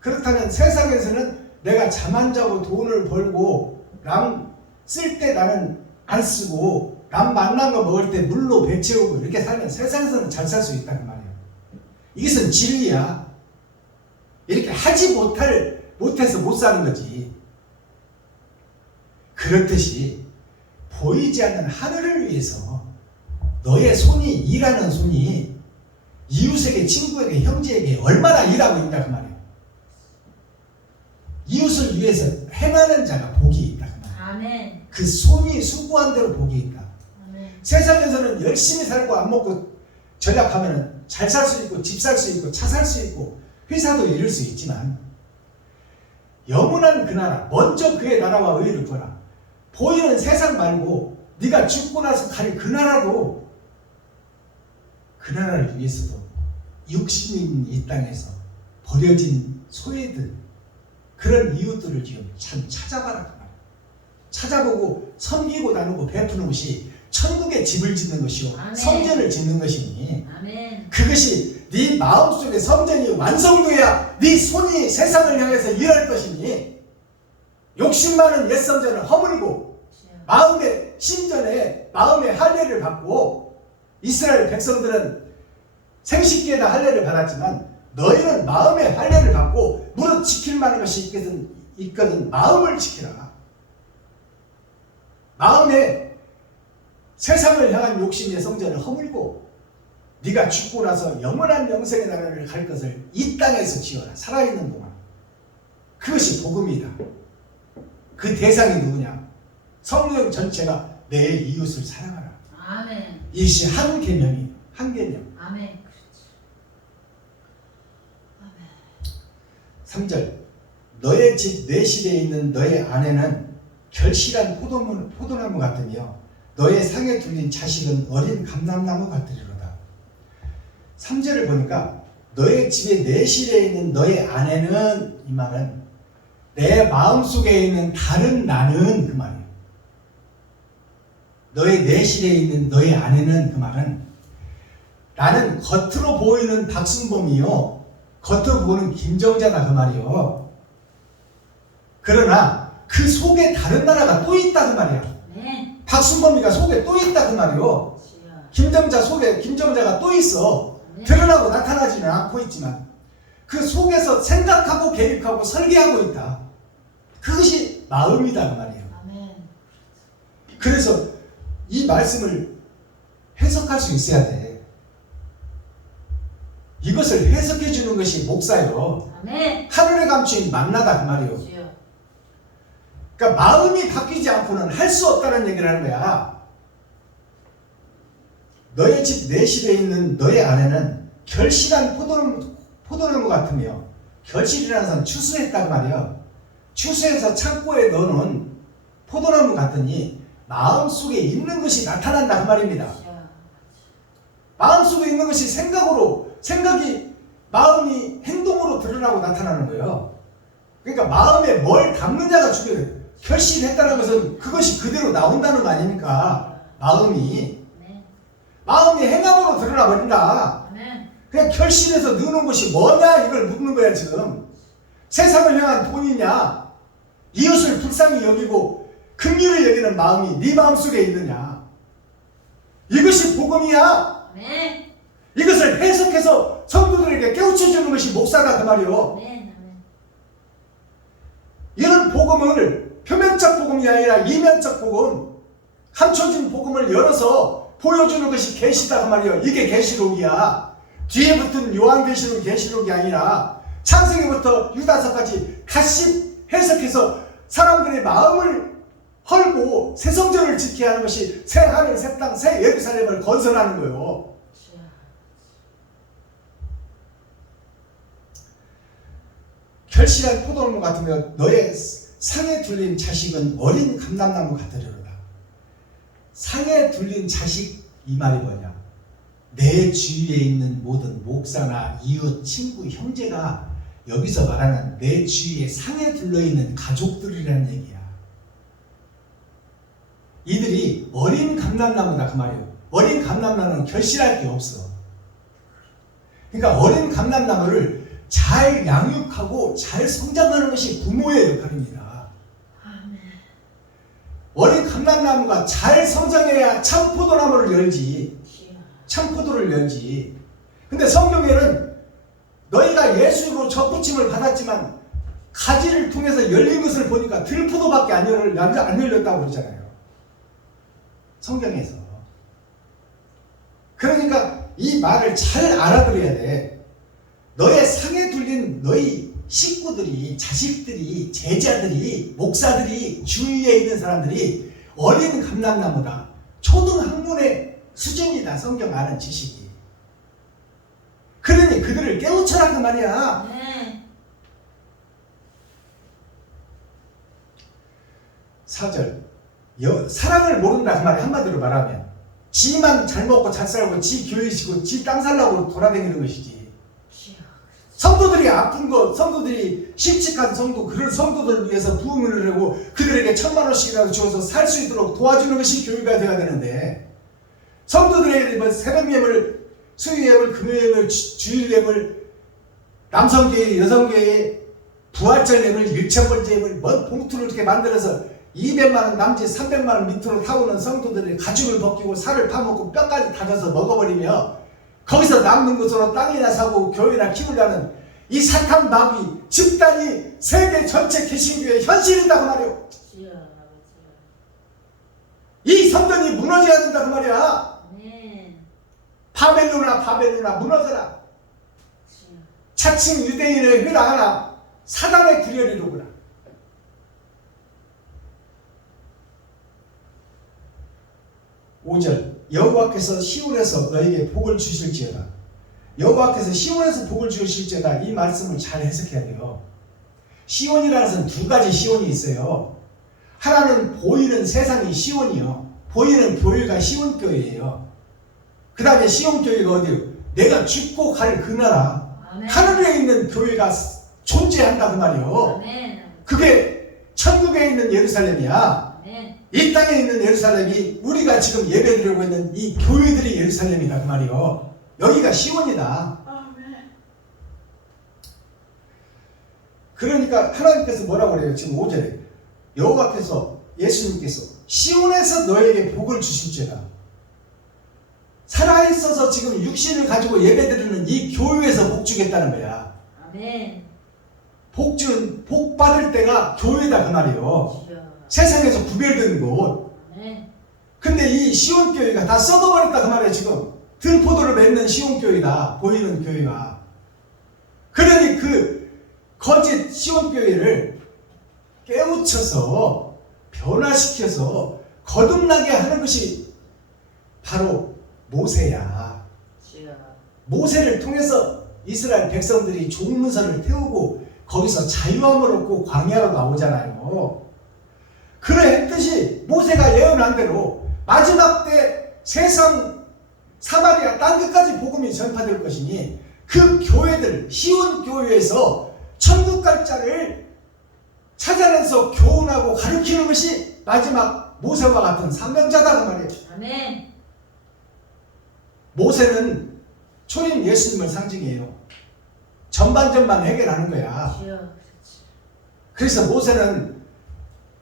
그렇다면 세상에서는 내가 잠 안 자고 돈을 벌고 남 쓸 때 나는 안 쓰고 남 만난 거 먹을 때 물로 배 채우고 이렇게 살면 세상에서는 잘 살 수 있다는 말이에요. 이것은 진리야. 이렇게 하지 못해서 못 사는 거지. 그렇듯이 보이지 않는 하늘을 위해서 너의 손이 일하는 손이 이웃에게, 친구에게, 형제에게 얼마나 일하고 있다 그 말이에요. 이웃을 위해서 행하는 자가 복이 있다 그 말이에요. 아멘. 그 손이 수고한 대로 복이 있다. 아멘. 세상에서는 열심히 살고 안 먹고 전략하면 잘 살 수 있고 집 살 수 있고 차 살 수 있고 회사도 이룰 수 있지만 영원한 그 나라, 먼저 그의 나라와 의를 구하라. 보이는 세상 말고 네가 죽고 나서 갈 그 나라도, 그 나라를 위해서도 육신이 있는 이 땅에서 버려진 소외들, 그런 이웃들을 지금 참 찾아봐라 그 말이야. 찾아보고 섬기고 나누고 베푸는 것이 천국의 집을 짓는 것이요 아멘. 성전을 짓는 것이니, 아멘. 그것이 네 마음속에 성전이 완성돼야 네 손이 세상을 향해서 일할 것이니, 욕심 많은 옛 성전을 허물고 주여. 마음의 신전에 마음의 할례를 받고, 이스라엘 백성들은 생식기에다 할례를 받았지만 너희는 마음의 할례를 받고 무릇 지킬 만한 것이 있거든 마음을 지키라. 마음에 세상을 향한 욕심의 성전을 허물고 네가 죽고 나서 영원한 영생의 나라를 갈 것을 이 땅에서 지어라. 살아있는 동안. 그것이 복음이다. 그 대상이 누구냐? 성령 전체가 내 이웃을 사랑하라. 아멘. 이것이 한 개념이에요. 한 개념. 아멘. 3절. 너의 집 내실에 있는 너의 아내는 결실한 포도나무 같으며 너의 상에 둘린 자식은 어린 감람나무 같으리로다. 3절을 보니까 너의 집의 내실에 있는 너의 아내는, 이 말은 내 마음속에 있는 다른 나는 그 말이에요. 너의 내실에 있는 너의 아내는, 그 말은 나는 겉으로 보이는 박순범이요 겉으로 보이는 김정자다 그 말이요. 그러나 그 속에 다른 나라가 또 있다 그 말이야. 네. 박순범이가 속에 또 있다 그 말이요. 주여. 김정자 속에 김정자가 또 있어. 네. 드러나고 나타나지는 않고 있지만 그 속에서 생각하고 계획하고 설계하고 있다. 그것이 마음이다 그 말이에요. 아멘. 그래서 이 말씀을 해석할 수 있어야 돼. 이것을 해석해 주는 것이 목사요. 아멘. 하늘에 감추인 만나다 그 말이에요. 주여. 그러니까 마음이 바뀌지 않고는 할 수 없다는 얘기를 하는 거야. 너의 집 내실에 있는 너의 아내는 결실한 포도나무 같으며, 결실이라는 것은 추수했다 그 말이에요. 추수해서 창고에 넣어놓은 포도나무 같으니 마음속에 있는 것이 나타난다 그 말입니다. 주여. 마음속에 있는 것이 생각이 마음이 행동으로 드러나고 나타나는 거예요. 그러니까 마음에 뭘 담느냐가 중요해요. 결심했다는 것은 그것이 그대로 나온다는 거 아닙니까? 마음이 행함으로 드러나 버린다. 아멘. 그냥 결심해서 넣는 것이 뭐냐 이걸 묻는 거야 지금. 세상을 향한 돈이냐, 이웃을 불쌍히 여기고 긍휼히 여기는 마음이 네 마음속에 있느냐, 이것이 복음이야. 아멘. 이것을 해석해서 성도들에게 깨우쳐주는 것이 목사다 그 말이요. 아멘. 이런 복음을 표면적 복음이 아니라 이면적 복음, 감춰진 복음을 열어서 보여주는 것이 계시다 그 말이요. 이게 계시록이야. 뒤에 붙은 요한계시록 계시록이 아니라 창세기부터 유다서까지 같이 해석해서 사람들의 마음을 헐고 새 성전을 지켜야 하는 것이 새 하늘 새 땅 새 예루살렘을 건설하는 거예요. 주여. 결실한 포도나무 같으며 너의 상에 둘린 자식은 어린 감람나무 같으리로다. 상에 둘린 자식 이 말이 뭐냐? 내 주위에 있는 모든 목사나 이웃, 친구, 형제가 여기서 말하는 내 주위에 상에 둘러있는 가족들이라는 얘기야. 이들이 어린 감람나무다 그 말이에요. 어린 감람나무는 결실할 게 없어. 그러니까 어린 감람나무를 잘 양육하고 잘 성장하는 것이 부모의 역할입니다. 아멘. 어린 감람나무가 잘 성장해야 참 포도나무를 열지. 주여. 참 포도를 열지. 근데 성경에는 너희가 예수로 접붙임을 받았지만 가지를 통해서 열린 것을 보니까 들포도밖에 안 열렸다고 그러잖아요. 성경에서. 그러니까 이 말을 잘 알아들어야 돼. 너의 상에 둘린 너희 식구들이, 자식들이, 제자들이, 목사들이, 주위에 있는 사람들이 어린 감람나무다. 초등학문의 수준이다. 성경 아는 지식이. 그러니 그들을 깨우쳐라 그 말이야. 네. 4절 사랑을 모른다 그 말이 한마디로 말하면 지만 잘 먹고 잘 살고 지 교회 지고 지 땅 살라고 돌아다니는 것이지. 주여. 성도들이 아픈 것, 성도들이 실직한 성도, 그런 성도들을 위해서 부흥을 하고 그들에게 1000,000원씩이라도 주어서 살 수 있도록 도와주는 것이 교회가 되어야 되는데, 성도들에게 뭐 새벽 예물, 수요 예물, 금요 예물, 주일 예물, 남성교회, 여성교회, 부활절 예물, 1000번째 예물, 먼 봉투를 이렇게 만들어서 200만원 남짓 300만원 밑으로 타오는 성도들이 가죽을 벗기고 살을 파먹고 뼈까지 다져서 먹어버리며 거기서 남는 것으로 땅이나 사고 교회나 키우려는 이 사탄 마귀 집단이 세계 전체 개신교의 현실이다 그 말이오. 주여. 이 성전이 무너져야 된다 그 말이야. 아멘. 바벨로나 무너져라. 주여. 자칭 유대인을 회당하나 사단의 두려리로구나. 5절 여호와께서 시온에서 너에게 복을 주실지어다. 여호와께서 시온에서 복을 주실지어다. 이 말씀을 잘 해석해야 돼요. 시온이라는 것은 두 가지 시온이 있어요. 하나는 보이는 세상이 시온이요. 보이는 교회가 시온교회예요. 그 다음에 시온교회가 어디요? 내가 죽고 갈 그 나라. 아멘. 하늘에 있는 교회가 존재한다 그 말이요. 아멘. 그게 천국에 있는 예루살렘이야. 아멘. 이 땅에 있는 예루살렘이 우리가 지금 예배드리고 있는 이 교회들이 예루살렘이다 그 말이요. 여기가 시온이다. 아멘. 그러니까 하나님께서 뭐라고 그래요? 지금 5절에 여호와께서 예수님께서 시온에서 너에게 복을 주실지어다. 살아있어서 지금 육신을 가지고 예배드리는 이 교회에서 복 주겠다는 거야. 아멘. 복 받을 때가 교회다 그 말이요. 주여. 세상에서 구별되는 곳. 아멘. 근데 이 시온교회가 다 썩어버렸다 그 말이에요. 지금 들포도를 맺는 시온교회다. 보이는 교회가. 그러니 그 거짓 시온교회를 깨우쳐서 변화시켜서 거듭나게 하는 것이 바로 모세야. 주여. 모세를 통해서 이스라엘 백성들이 종문서를 태우고 거기서 자유함을 얻고 광야로 나오잖아요. 그러했듯이 모세가 예언한 대로 마지막 때 세상 사마리아 땅 끝까지 복음이 전파될 것이니 그 교회들 시온 교회에서 천국 갈 자를 찾아내서 교훈하고 가르치는 것이 마지막 모세와 같은 사명자다 그 말이에요. 아멘. 모세는 초림 예수님을 상징해요. 전반전만 해결하는 거야. 주여. 그렇지. 그래서 모세는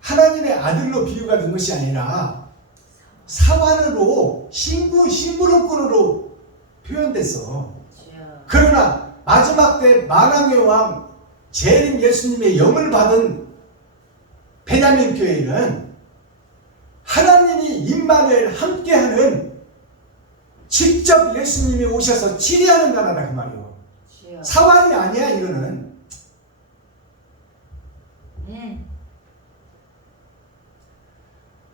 하나님의 아들로 비유가 된 것이 아니라 사환으로 심부름꾼으로 표현됐어. 주여. 그러나 마지막 때 만왕의 왕 재림 예수님의 영을 받은 베냐민 교회는 하나님이 임마누엘 함께하는 직접 예수님이 오셔서 치리하는 나라다 그 말이에요. 주여. 사환이 아니야 이거는. 아멘.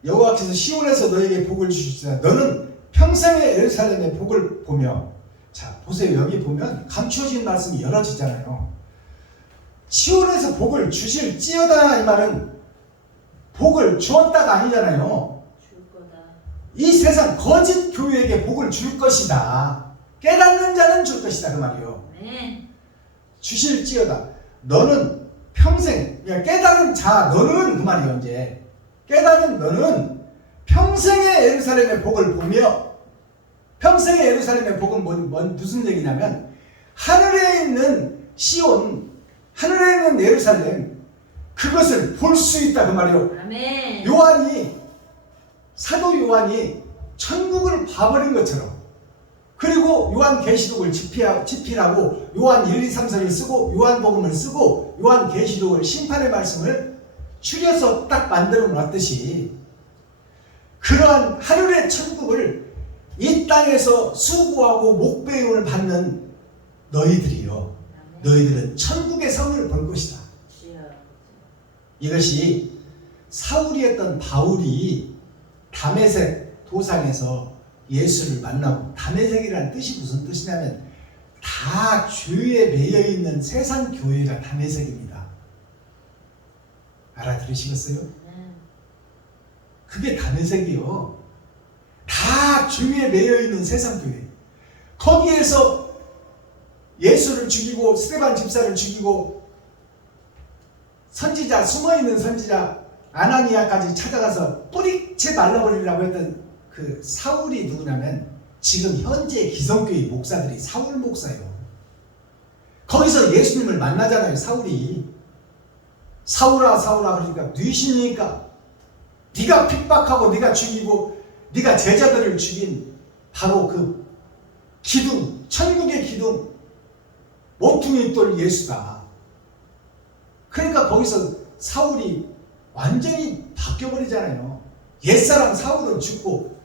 여호와께서 시온에서 너에게 복을 주시리라. 너는 평생의 예루살렘의 복을 보며. 자, 보세요. 여기 보면 감추어진 말씀이 열어지잖아요. 시온에서 복을 주실지어다 이 말은 복을 주었다가 아니잖아요. 줄 거다. 이 세상 거짓 교회에게 복을 줄 것이다. 깨닫는 자는 줄 것이다 그 말이요. 아멘. 주실지어다. 너는 평생, 깨달은 자 너는 그 말이요. 이제 깨달은 너는 평생의 예루살렘의 복을 보며. 평생의 예루살렘의 복은 무슨 얘기냐면 하늘에 있는 시온, 하늘에 있는 예루살렘, 그것을 볼 수 있다 그 말이요. 아멘. 사도 요한이 천국을 봐버린 것처럼, 그리고 요한계시록을 집필하고 요한 1, 2, 3, 4를 쓰고 요한복음을 쓰고 요한계시록을 심판의 말씀을 추려서 딱 만들어 놨듯이, 그러한 하늘의 천국을 이 땅에서 수고하고 목배임을 받는 너희들이요, 너희들은 천국의 성을 볼 것이다. 주여. 이것이 사울이 했던 바울이 다메섹 도상에서 예수를 만나고, 다메섹이라는 뜻이 무슨 뜻이냐면 다 죄에 매여 있는 세상 교회가 다메섹입니다. 알아들으시겠어요? 아멘. 그게 다메섹이요. 다 죄에 매여 있는 세상 교회. 거기에서 예수를 죽이고 스데반 집사를 죽이고 선지자, 숨어있는 선지자 아나니아까지 찾아가서 뿌리채 말라버리려고 했던 그 사울이 누구냐면 지금 현재 기성교회 목사들이 사울 목사예요. 거기서 예수님을 만나잖아요. 사울이 사울아 사울아 그러니까 뉘시니까 네가 핍박하고 네가 죽이고 네가 제자들을 죽인 바로 그 기둥, 천국의 기둥, 모퉁이 돌 예수다. 그러니까 거기서 사울이 완전히 바뀌어버리잖아요. 옛사람 사울은 죽고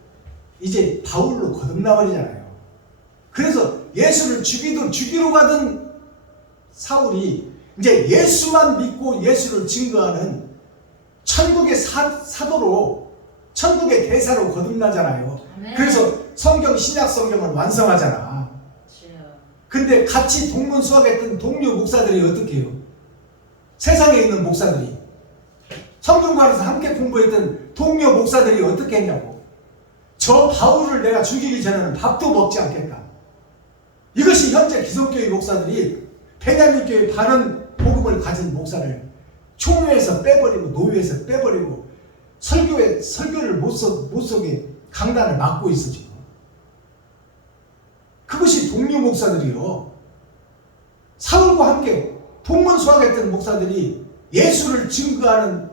이제 바울로 거듭나버리잖아요. 그래서 예수를 죽이러 가던 사울이 이제 예수만 믿고 예수를 증거하는 천국의 사도로, 천국의 대사로 거듭나잖아요. 아멘. 그래서 신약 성경을 완성하잖아. 주여. 근데 같이 동문 수학했던 동료 목사들이 어떻게 해요? 세상에 있는 목사들이, 성경관에서 함께 공부했던 동료 목사들이 어떻게 했냐고. 저 바울을 내가 죽이기 전에는 밥도 먹지 않겠다. 이것이 현재 기성교회 목사들이 베냐민 교회 바른 복음을 가진 목사를 총회에서 빼버리고 노회에서 빼버리고 설교를 못 쏘게 강단을 막고 있어 지금. 그것이 동료 목사들이요. 사울과 함께 동문 수학했던 목사들이 예수를 증거하는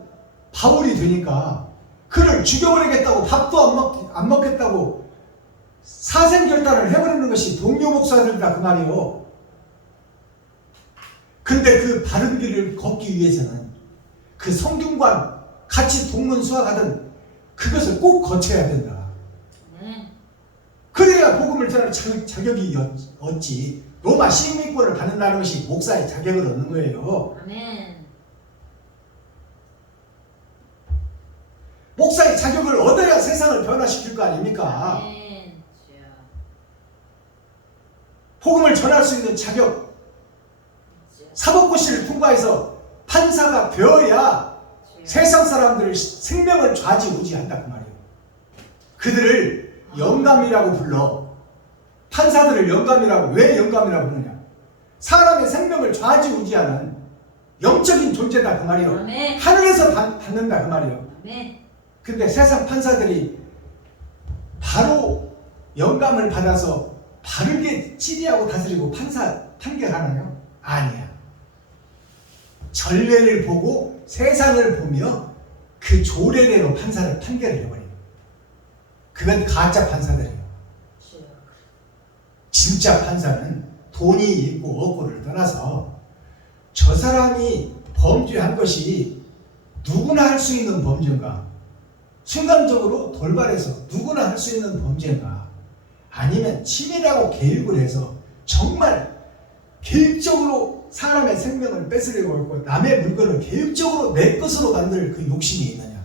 바울이 되니까 그를 죽여버리겠다고, 밥도 안 먹겠다고 사생결단을 해버리는 것이 동료 목사들이다 그 말이요. 근데 그 바른 길을 걷기 위해서는 그 성균관 같이 동문 수학하던 그것을 꼭 거쳐야 된다. 아멘. 그래야 복음을 전할 자격이 얻지. 로마 시민권을 받는다는 것이 목사의 자격을 얻는 거예요. 아멘. 목사의 자격을 얻어야 세상을 변화시킬 거 아닙니까? 아멘. 주여. 복음을 전할 수 있는 자격, 주여. 사법고시를 통과해서 판사가 되어야 주여. 세상 사람들의 생명을 좌지우지한다 그 말이에요. 그들을 영감이라고 불러. 판사들을 영감이라고. 왜 영감이라고 부르냐? 사람의 생명을 좌지우지하는 영적인 존재다 그 말이에요. 아멘. 하늘에서 받는다 그 말이에요. 아멘. 근데 세상 판사들이 바로 영감을 받아서 바르게 치리하고 다스리고 판결하나요? 아니야. 전례를 보고 세상을 보며 그 조례대로 판결을 해버려요. 그건 가짜 판사들이에요. 주여. 진짜 판사는 돈이 있고 없고를 떠나서 저 사람이 범죄한 것이 누구나 할 수 있는 범죄인가, 순간적으로 돌발해서 누구나 할 수 있는 범죄인가, 아니면 치밀하고 계획을 해서 정말 계획적으로 사람의 생명을 뺏으려고 했고 남의 물건을 계획적으로 내 것으로 만들 그 욕심이 있느냐,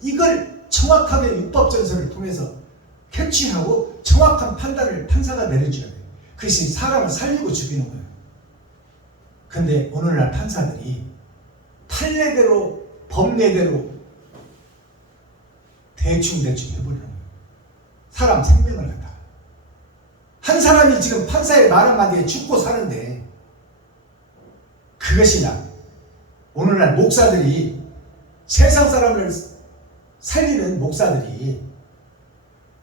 이걸 정확하게 율법전서를 통해서 캐치하고 정확한 판단을 판사가 내려줘야 돼요. 그것이 사람을 살리고 죽이는 거예요. 근데 오늘날 판사들이 판례대로 법례대로 대충대충 해버리는 거예요. 사람 생명을 갖다가. 한 사람이 지금 판사의 말 한마디에 죽고 사는데 그것이냐? 오늘날 목사들이 세상 사람을 살리는 목사들이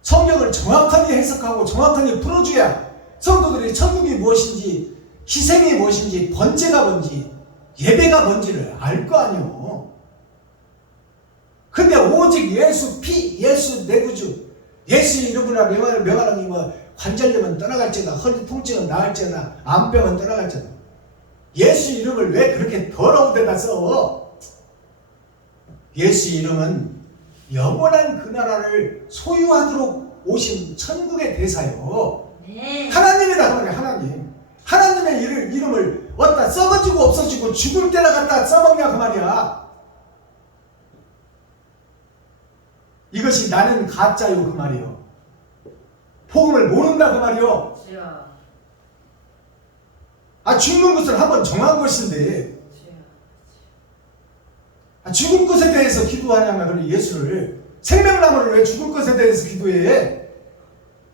성경을 정확하게 해석하고 정확하게 풀어줘야 성도들이 천국이 무엇인지 희생이 무엇인지 번제가 뭔지 예배가 뭔지를 알 거 아니오. 근데 오직 예수 피 예수 내 구주 예수 이름으로 명하노니 뭐 관절염은 떠나갈지어다 허리 통증은 나을지어다 암병은 떠나갈지어다. 예수 이름을 왜 그렇게 더러운 데다 써? 예수 이름은 영원한 그 나라를 소유하도록 오신 천국의 대사요. 네. 하나님이다 그 말이야. 하나님. 하나님의 이름을 어디다 썩어지고 없어지고 죽을 때나 갖다 써먹냐 그 말이야. 이것이 나는 가짜요 그 말이요. 복음을 모른다 그 말이요. 주여. 죽는 것을 한번 정한 것인데 주여. 죽을 것에 대해서 기도하냐면 그런 예수를 생명나무를 왜 죽을 것에 대해서 기도해?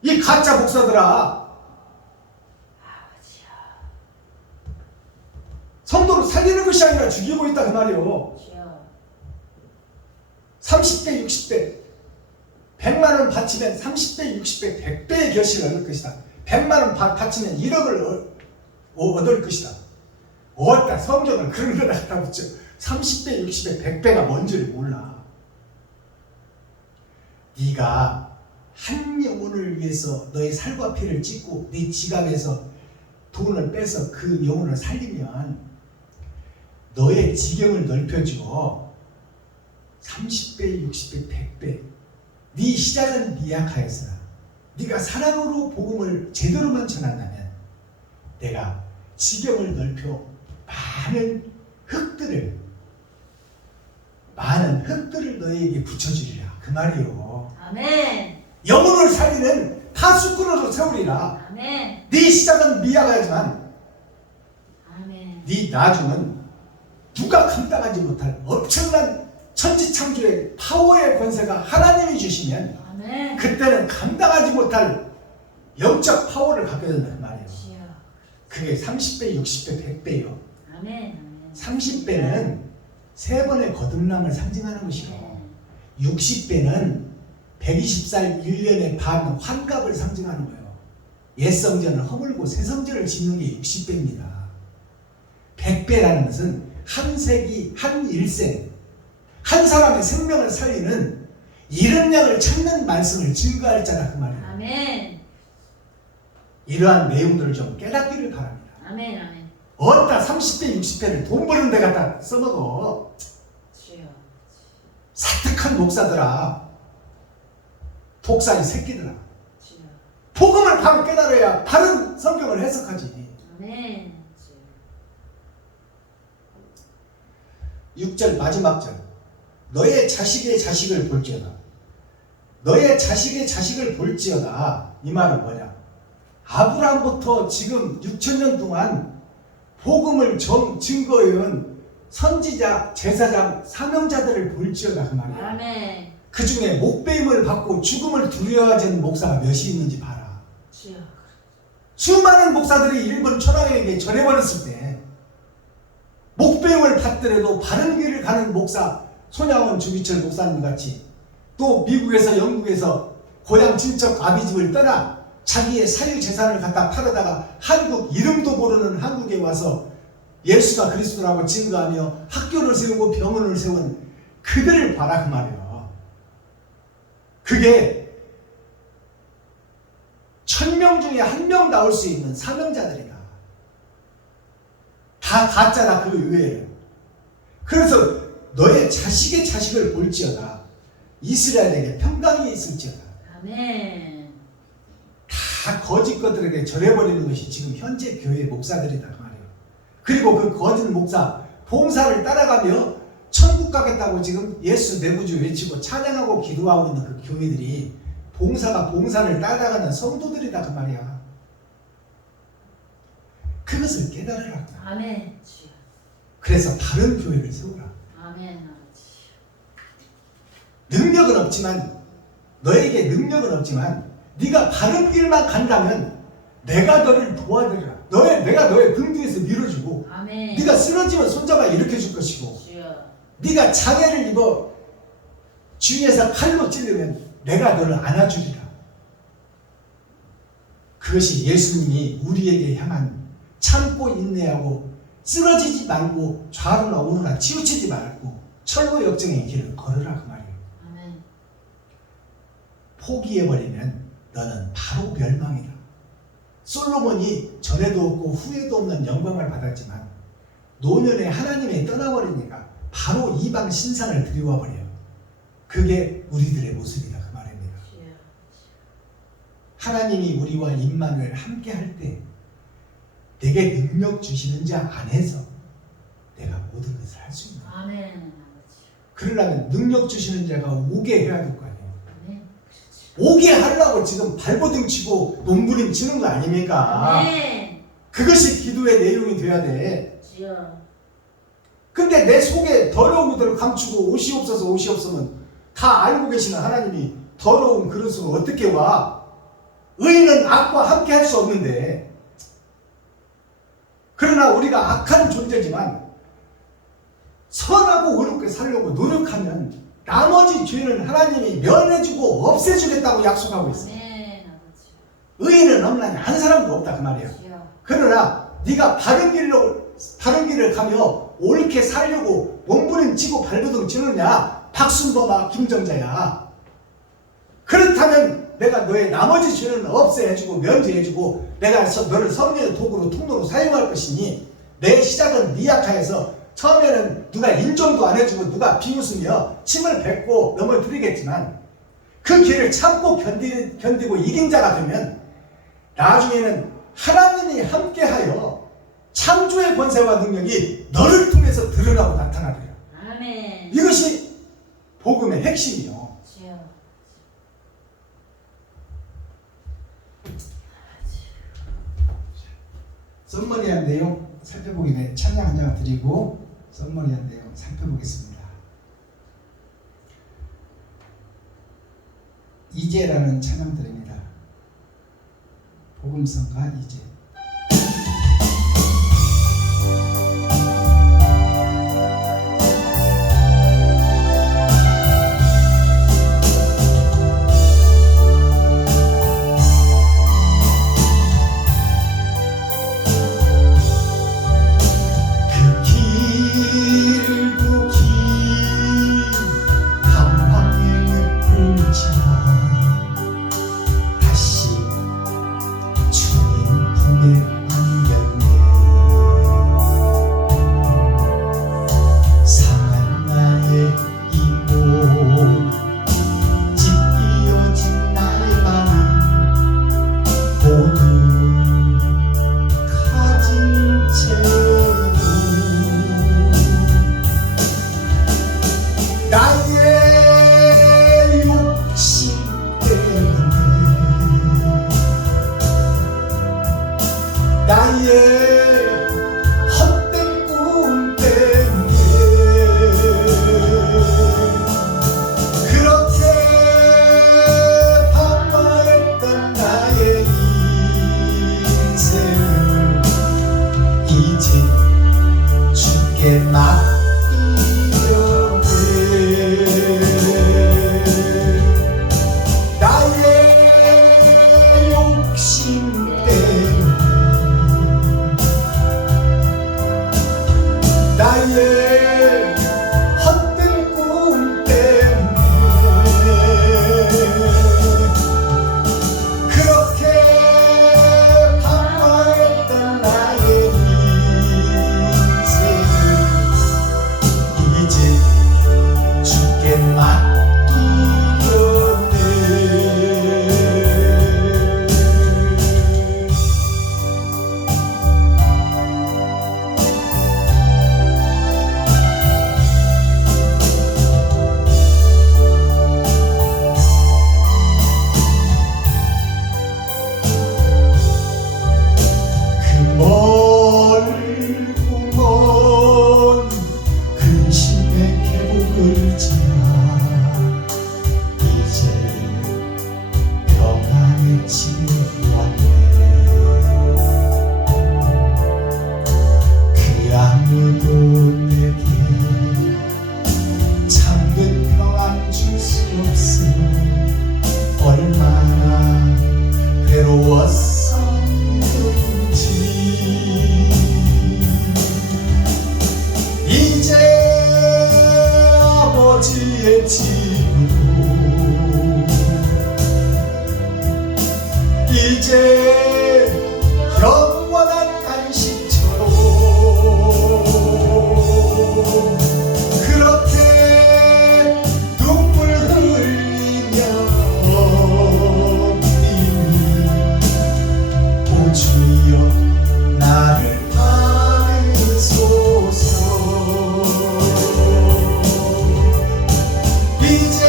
이 가짜 목사들아. 성도를 살리는 것이 아니라 죽이고 있다 그 말이요. 주여. 30배 60배 100만 원 바치면 30배 60배 100배의 결실을 얻을 것이다. 100만 원 바치면 1억을 얻을 것이다. 어따 성경을 그런 데다 갖다 붙여. 30배 60배 100배가 뭔지를 몰라. 네가 한 영혼을 위해서 너의 살과 피를 찢고 네 지갑에서 돈을 빼서 그 영혼을 살리면 너의 지경을 넓혀주어 30배, 60배, 100배 네 시작은 미약하였으나 네가 사랑으로 복음을 제대로만 전한다면 내가 지경을 넓혀 많은 흙들을 너에게 붙여주리라 그 말이요. 아멘. 영혼을 살리는 파수꾼으로 세우리라. 아멘. 네 시작은 미약하지만 아멘. 네 나중은 누가 감당하지 못할 엄청난 천지창조의 파워의 권세가 하나님이 주시면 아멘. 그때는 감당하지 못할 영적 파워를 갖게 된다 그 말이에요. 주여. 그게 30배, 60배, 100배요. 아멘. 아멘. 30배는 세 번의 거듭남을 상징하는 것이고 아멘. 60배는 120살 1년의 반 환갑을 상징하는 거예요. 옛 성전을 허물고 새 성전을 짓는 게 60배입니다. 100배라는 것은 한 세기, 한 일생, 한 사람의 생명을 살리는 이른 양을 찾는 말씀을 증거할 자라 그 말이에요. 아멘. 이러한 내용들을 좀 깨닫기를 바랍니다. 아멘. 아멘. 어따 30배, 60배를 돈 버는 데 갖다 써먹어. 주여. 사특한 목사들아, 독사의 새끼들아, 주여. 복음을 바로 깨달아야 바른 성경을 해석하지. 아멘. 6절 마지막 절, 너의 자식의 자식을 볼지어다. 너의 자식의 자식을 볼지어다. 이 말은 뭐냐? 아브라함부터 지금 6천년 동안 복음을 증거해온 선지자, 제사장, 사명자들을 볼지어다 그 말이야. 아멘. 그 중에 목배임을 받고 죽음을 두려워하는 목사가 몇이 있는지 봐라. 주여. 수많은 목사들이 일본 천황에게 전해버렸을 때 목배임을 받더라도 바른 길을 가는 목사, 손양원 주기철 목사님 같이 또 미국에서 영국에서 고향 친척 아비집을 떠나 자기의 사유재산을 갖다 팔아다가 한국 이름도 모르는 한국에 와서 예수가 그리스도라고 증거하며 학교를 세우고 병원을 세운 그들을 봐라 그 말이에요. 그게 1000명 중에 1명 나올 수 있는 사명자들이다. 다 가짜다 그 의외에. 그래서 너의 자식의 자식을 볼지어다. 이스라엘에게 평강이 있을지어다. 아멘. 다 거짓 것들에게 절해버리는 것이 지금 현재 교회 목사들이다 그 말이에요. 그리고 그 거짓 목사 봉사를 따라가며 천국 가겠다고 지금 예수 내부주 외치고 찬양하고 기도하고 있는 그 교회들이 봉사가 봉사를 따라가는 성도들이다 그 말이야. 그것을 깨달으라. 아멘. 주여. 그래서 바른 교회를 세우라. 아멘. 아버지. 능력은 없지만, 너에게 능력은 없지만 네가 바른 길만 간다면 내가 너를 도와드리라. 내가 너의 등 뒤에서 밀어주고, 아멘. 네가 쓰러지면 손잡아 일으켜 줄 것이고, 주여. 네가 장애를 입어 주위에서 칼로 찔르면 내가 너를 안아주리라. 그것이 예수님이 우리에게 향한 참고 인내하고 쓰러지지 말고 좌로나 우로나 치우치지 말고 철로 역정의 길을 걸으라 그 말이에요. 아멘. 포기해버리면 너는 바로 멸망이다. 솔로몬이 전에도 없고 후에도 없는 영광을 받았지만 노년에 하나님이 떠나버리니까 바로 이방 신상을 들여와 버려요. 그게 우리들의 모습이다 그 말입니다. 주여. 하나님이 우리와 임마누엘 함께 할 때 내게 능력 주시는 자 안에서 내가 모든 것을 할 수 있는 거예요. 아멘. 아버지. 그러려면 능력 주시는 자가 오게 해야 될 거 아니에요. 아멘. 오게 하려고 지금 발버둥 치고 몸부림 치는 거 아닙니까? 아멘. 그것이 기도의 내용이 돼야 돼. 주여. 근데 내 속에 더러운 것들을 감추고 옷이 없으면 다 알고 계시는 하나님이 더러운 그릇으로 어떻게 와? 의인은 악과 함께 할 수 없는데, 그러나 우리가 악한 존재지만 선하고 의롭게 살려고 노력하면 나머지 죄는 하나님이 면해주고 없애주겠다고 약속하고 있어요. 아멘. 아버지. 의인은 없나니 한 사람도 없다 그 말이에요. 주여. 그러나 네가 바른 길을 가며 옳게 살려고 몸부림치고 발버둥 치느냐, 박순범아 김정자야. 그렇다면 내가 너의 나머지 죄는 없애주고 면제해주고 내가 너를 섭리의 도구로 통로로 사용할 것이니, 내 시작은 미약하여서 처음에는 누가 인정도 안 해주고 누가 비웃으며 침을 뱉고 넘어뜨리겠지만 그 길을 참고 견디고 이긴 자가 되면 나중에는 하나님이 함께하여 창조의 권세와 능력이 너를 통해서 드러나고 나타나리라. 아멘. 이것이 복음의 핵심이요. 주여. 썸머리한 내용 살펴보기 전에 찬양 한 장 드리고 썸머리한 내용 살펴보겠습니다. 이제라는 찬양 드립니다. 복음성가 이제. 다시 주님 품 외로웠었는지 이제 아버지의 집으로 이제 영원한 안식처로 그렇게 눈물 흘리며 오 주여 나를 받으소서 이제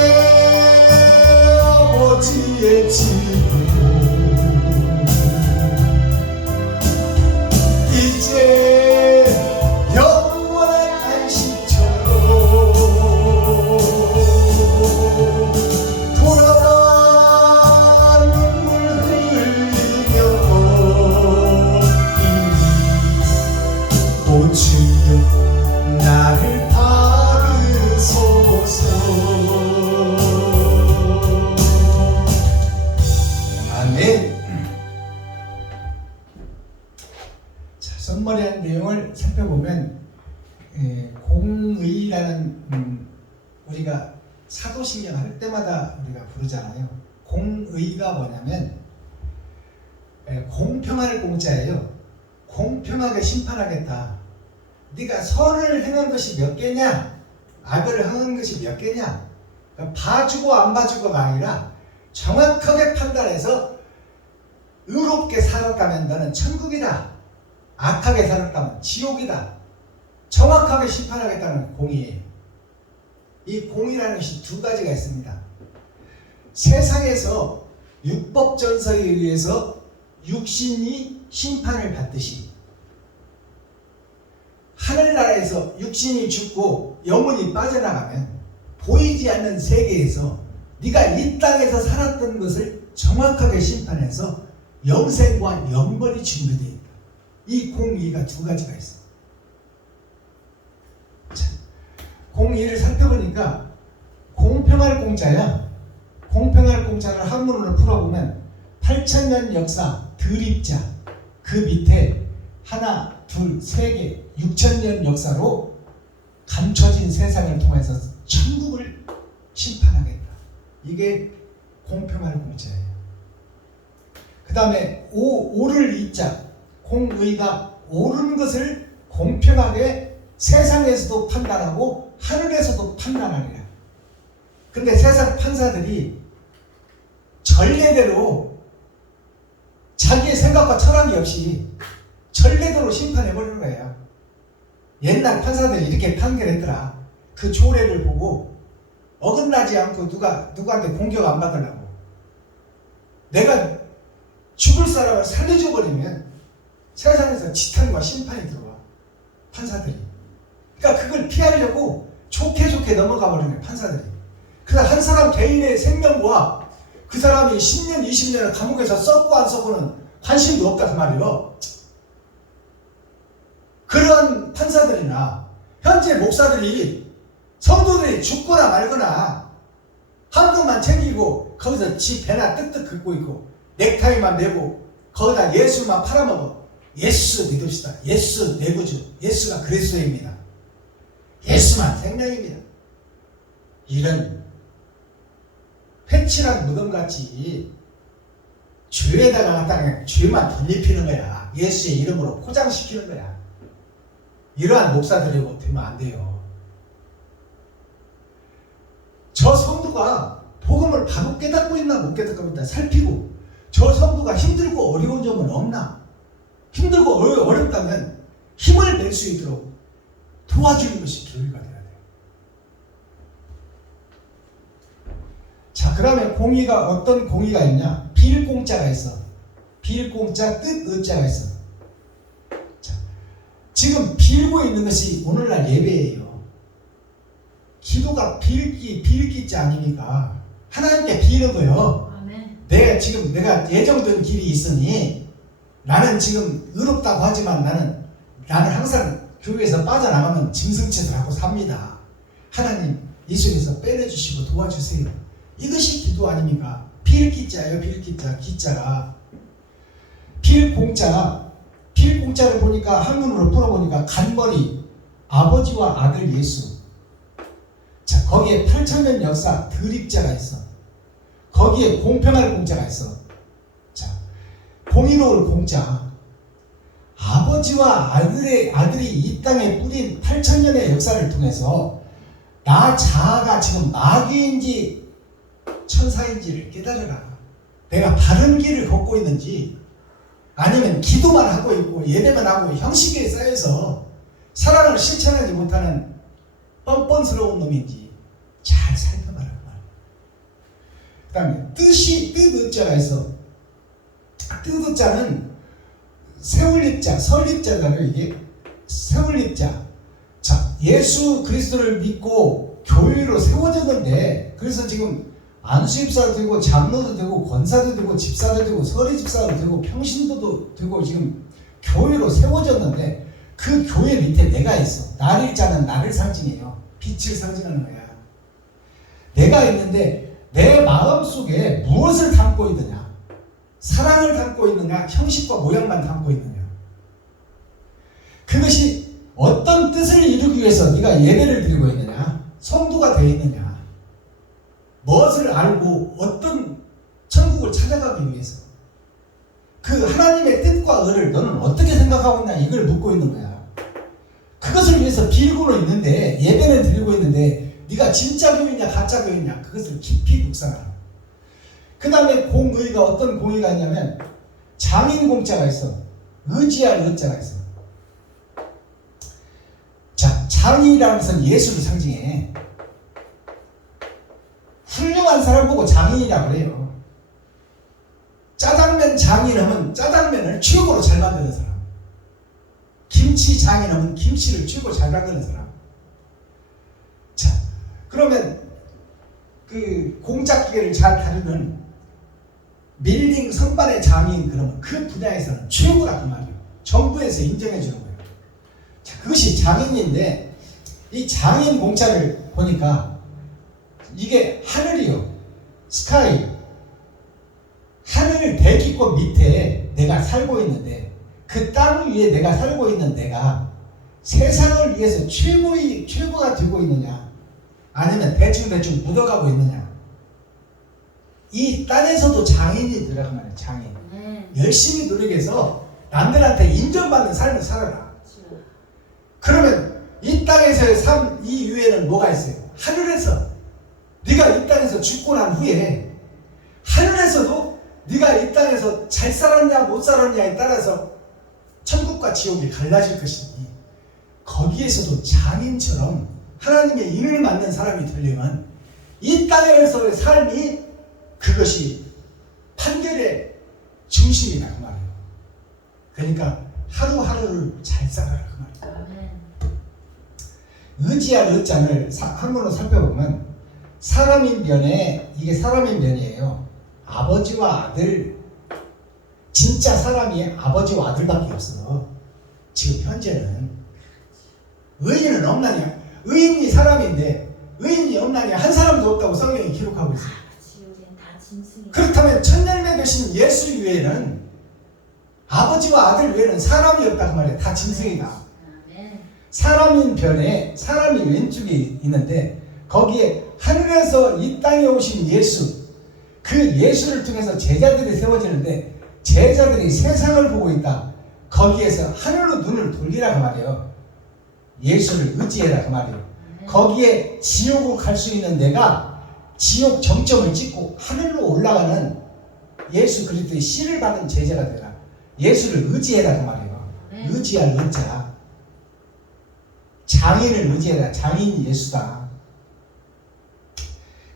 아버지의 집으로 이제 영원한 안식처로 돌아와 눈물 흘리며 오 주여 나를 받으소서. 아멘. 자, 선머리한 내용을 살펴보면 공의라는 우리가 사도신경 할 때마다 우리가 부르잖아요. 공의가 뭐냐면 공평할 공자예요. 공평하게 심판하겠다. 네가 선을 행한 것이 몇 개냐, 악을 행한 것이 몇 개냐, 봐주고 안 봐주고가 아니라 정확하게 판단해서 의롭게 살았다면 너는 천국이다, 악하게 살았다면 지옥이다. 정확하게 심판하겠다는 공의예요. 이 공의라는 것이 두 가지가 있습니다. 세상에서 율법전서에 의해서 육신이 심판을 받듯이 하늘나라에서 육신이 죽고 영혼이 빠져나가면 보이지 않는 세계에서 네가 이 땅에서 살았던 것을 정확하게 심판해서 영생과 영벌이 준비되어 있다. 이 공의가 두 가지가 있어. 자, 공의를 살펴보니까 공평할 공자야. 공평할 공자를 한문으로 풀어보면 8,000년 역사 드립자, 그 밑에 하나, 둘, 세 개, 6,000년 역사로 감춰진 세상을 통해서 천국을 심판하겠다. 이게 공평할 공자예요. 그 다음에 오를 이자, 공의가 옳은 것을 공평하게 세상에서도 판단하고 하늘에서도 판단하리라. 근데 세상 판사들이 전례대로 자기의 생각과 철학이 없이 전례대로 심판해버리는 거예요. 옛날 판사들이 이렇게 판결했더라. 그 조례를 보고 어긋나지 않고 누구한테 공격 안 받으려고, 내가 죽을 사람을 살려줘 버리면 세상에서 지탄과 심판이 들어와. 판사들이. 그러니까 그걸 피하려고 좋게 넘어가 버리는 거예요, 판사들이. 그래서 한 사람 개인의 생명과 그 사람이 10년, 20년을 감옥에서 썩고 안 썩고는 관심도 없단 말이에요. 그러한 판사들이나 현재 목사들이 성도들이 죽거나 말거나 헌금만 챙기고 거기서 지 배나 뜨뜻 긁고 있고 넥타이만 메고 거기다 예수만 팔아먹어. 예수 믿읍시다. 예수 내 구주. 예수가 그리스도입니다. 예수만 생명입니다. 이런 회칠한 무덤같이 죄에다가 갖다가 죄만 덧입히는 거야. 예수의 이름으로 포장시키는 거야. 이러한 목사들이 되면 안 돼요. 저 성도가 복음을 바로 깨닫고 있나 못 깨닫고 있나 살피고, 저 성도가 힘들고 어려운 점은 없나, 힘들고 어렵다면 힘을 낼 수 있도록 도와주는 것이 교회가 돼야 돼요. 자, 그러면 공의가 어떤 공의가 있냐? 빌공자가 있어. 빌공자, 뜻의자가 있어. 자, 지금 빌고 있는 것이 오늘날 예배예요. 기도가 빌기자 아닙니까? 하나님께 비는 거예요. 아멘. 내가 예정된 길이 있으니 나는 지금 의롭다고 하지만 나는 항상 교회에서 빠져나가면 짐승짓을 하고 삽니다. 하나님 이 속에서 빼내주시고 도와주세요. 이것이 기도 아닙니까? 빌기자예요. 빌기자. 기자가 필공자를 보니까 한문으로 풀어보니까 간머리 아버지와 아들 예수. 자, 거기에 8,000년 역사 드립자가 있어. 거기에 공평할 공자가 있어. 자, 공의로울 공자. 아버지와 아들이 이 땅에 뿌린 8,000년의 역사를 통해서 나 자아가 지금 마귀인지 천사인지를 깨달으라. 내가 바른 길을 걷고 있는지 아니면 기도만 하고 있고 예배만 하고 형식에 쌓여서 사랑을 실천하지 못하는 뻔뻔스러운 놈인지 잘 살펴봐라. 그 다음에 뜻자가 있어. 뜻자는 세울립자, 설립자잖아요. 이게 세울립자. 자, 예수 그리스도를 믿고 교회로 세워졌는데, 그래서 지금 안수집사도 되고 장로도 되고 권사도 되고 집사도 되고 서리집사도 되고 평신도도 되고 지금 교회로 세워졌는데, 그 교회 밑에 내가 있어. 날일자는 나를 상징해요. 빛을 상징하는 거야. 내가 있는데 내 마음속에 무엇을 담고 있느냐? 사랑을 담고 있느냐? 형식과 모양만 담고 있느냐? 그것이 어떤 뜻을 이루기 위해서 네가 예배를 드리고 있느냐? 성도가 되어 있느냐? 무엇을 알고 어떤 천국을 찾아가기 위해서 그 하나님의 뜻과 의를 너는 어떻게 생각하고 있냐? 이걸 묻고 있는 거야. 그것을 위해서 빌고는 있는데, 예배는 드리고 있는데 네가 진짜 교회냐 가짜 교회냐, 그것을 깊이 묵상하라. 그 다음에 공의가 어떤 공의가 있냐면 장인공자가 있어. 의지할 의자가 있어. 자, 장인이라는 것은 예수를 상징해. 훌륭한 사람 보고 장인이라고 해요. 짜장면 장인하면 짜장면을 최고로 잘 만드는 사람. 김치 장인하면 김치를 최고 잘 만드는 사람. 자, 그러면 그 공작기계를 잘 다루는 밀링 선반의 장인, 그러면 그 분야에서는 최고라 그 말이에요. 정부에서 인정해 주는 거예요. 자, 그것이 장인인데, 이 장인 공자를 보니까 이게 하늘이요. 스카이. 하늘 대기권 밑에 내가 살고 있는데, 그 땅 위에 내가 살고 있는 내가 세상을 위해서 최고가 되고 있느냐, 아니면 대충 묻어가고 있느냐. 이 땅에서도 장인이 들어간 말이야. 장인. 열심히 노력해서 남들한테 인정받는 삶을 살아라. 그러면 이 땅에서의 삶 이후에는 뭐가 있어요? 하늘에서 네가 이 땅에서 죽고 난 후에 하늘에서도 네가 이 땅에서 잘 살았냐 못 살았냐에 따라서 천국과 지옥이 갈라질 것이니, 거기에서도 장인처럼 하나님의 인을 맡는 사람이 되려면 이 땅에서의 삶이 그것이 판결의 중심이다 그 말이에요. 그러니까 하루하루를 잘 살아라 그 말이에요. 의지할 의자를 한문으로 살펴보면 사람인 변에, 이게 사람인 변이에요. 아버지와 아들, 진짜 사람이 아버지와 아들밖에 없어. 지금 현재는. 의인은 없나냐? 의인이 사람인데 의인이 없나냐? 한 사람도 없다고 성경이 기록하고 있어요. 그렇다면 천년에 계신 예수 외에는, 아버지와 아들 외에는 사람이 없다 그 말이에요. 다 짐승이다. 사람인 변에 사람이 왼쪽에 있는데, 거기에 하늘에서 이 땅에 오신 예수, 그 예수를 통해서 제자들이 세워지는데, 제자들이 세상을 보고 있다. 거기에서 하늘로 눈을 돌리라 그 말이에요. 예수를 의지해라 그 말이에요. 거기에 지옥으로 갈 수 있는 내가 지옥 정점을 찍고 하늘로 올라가는 예수 그리스도의 씨를 받은 제자가 되라. 예수를 의지해라 그 말이에요. 의지할 의자. 장인을 의지해라. 장인이 예수다.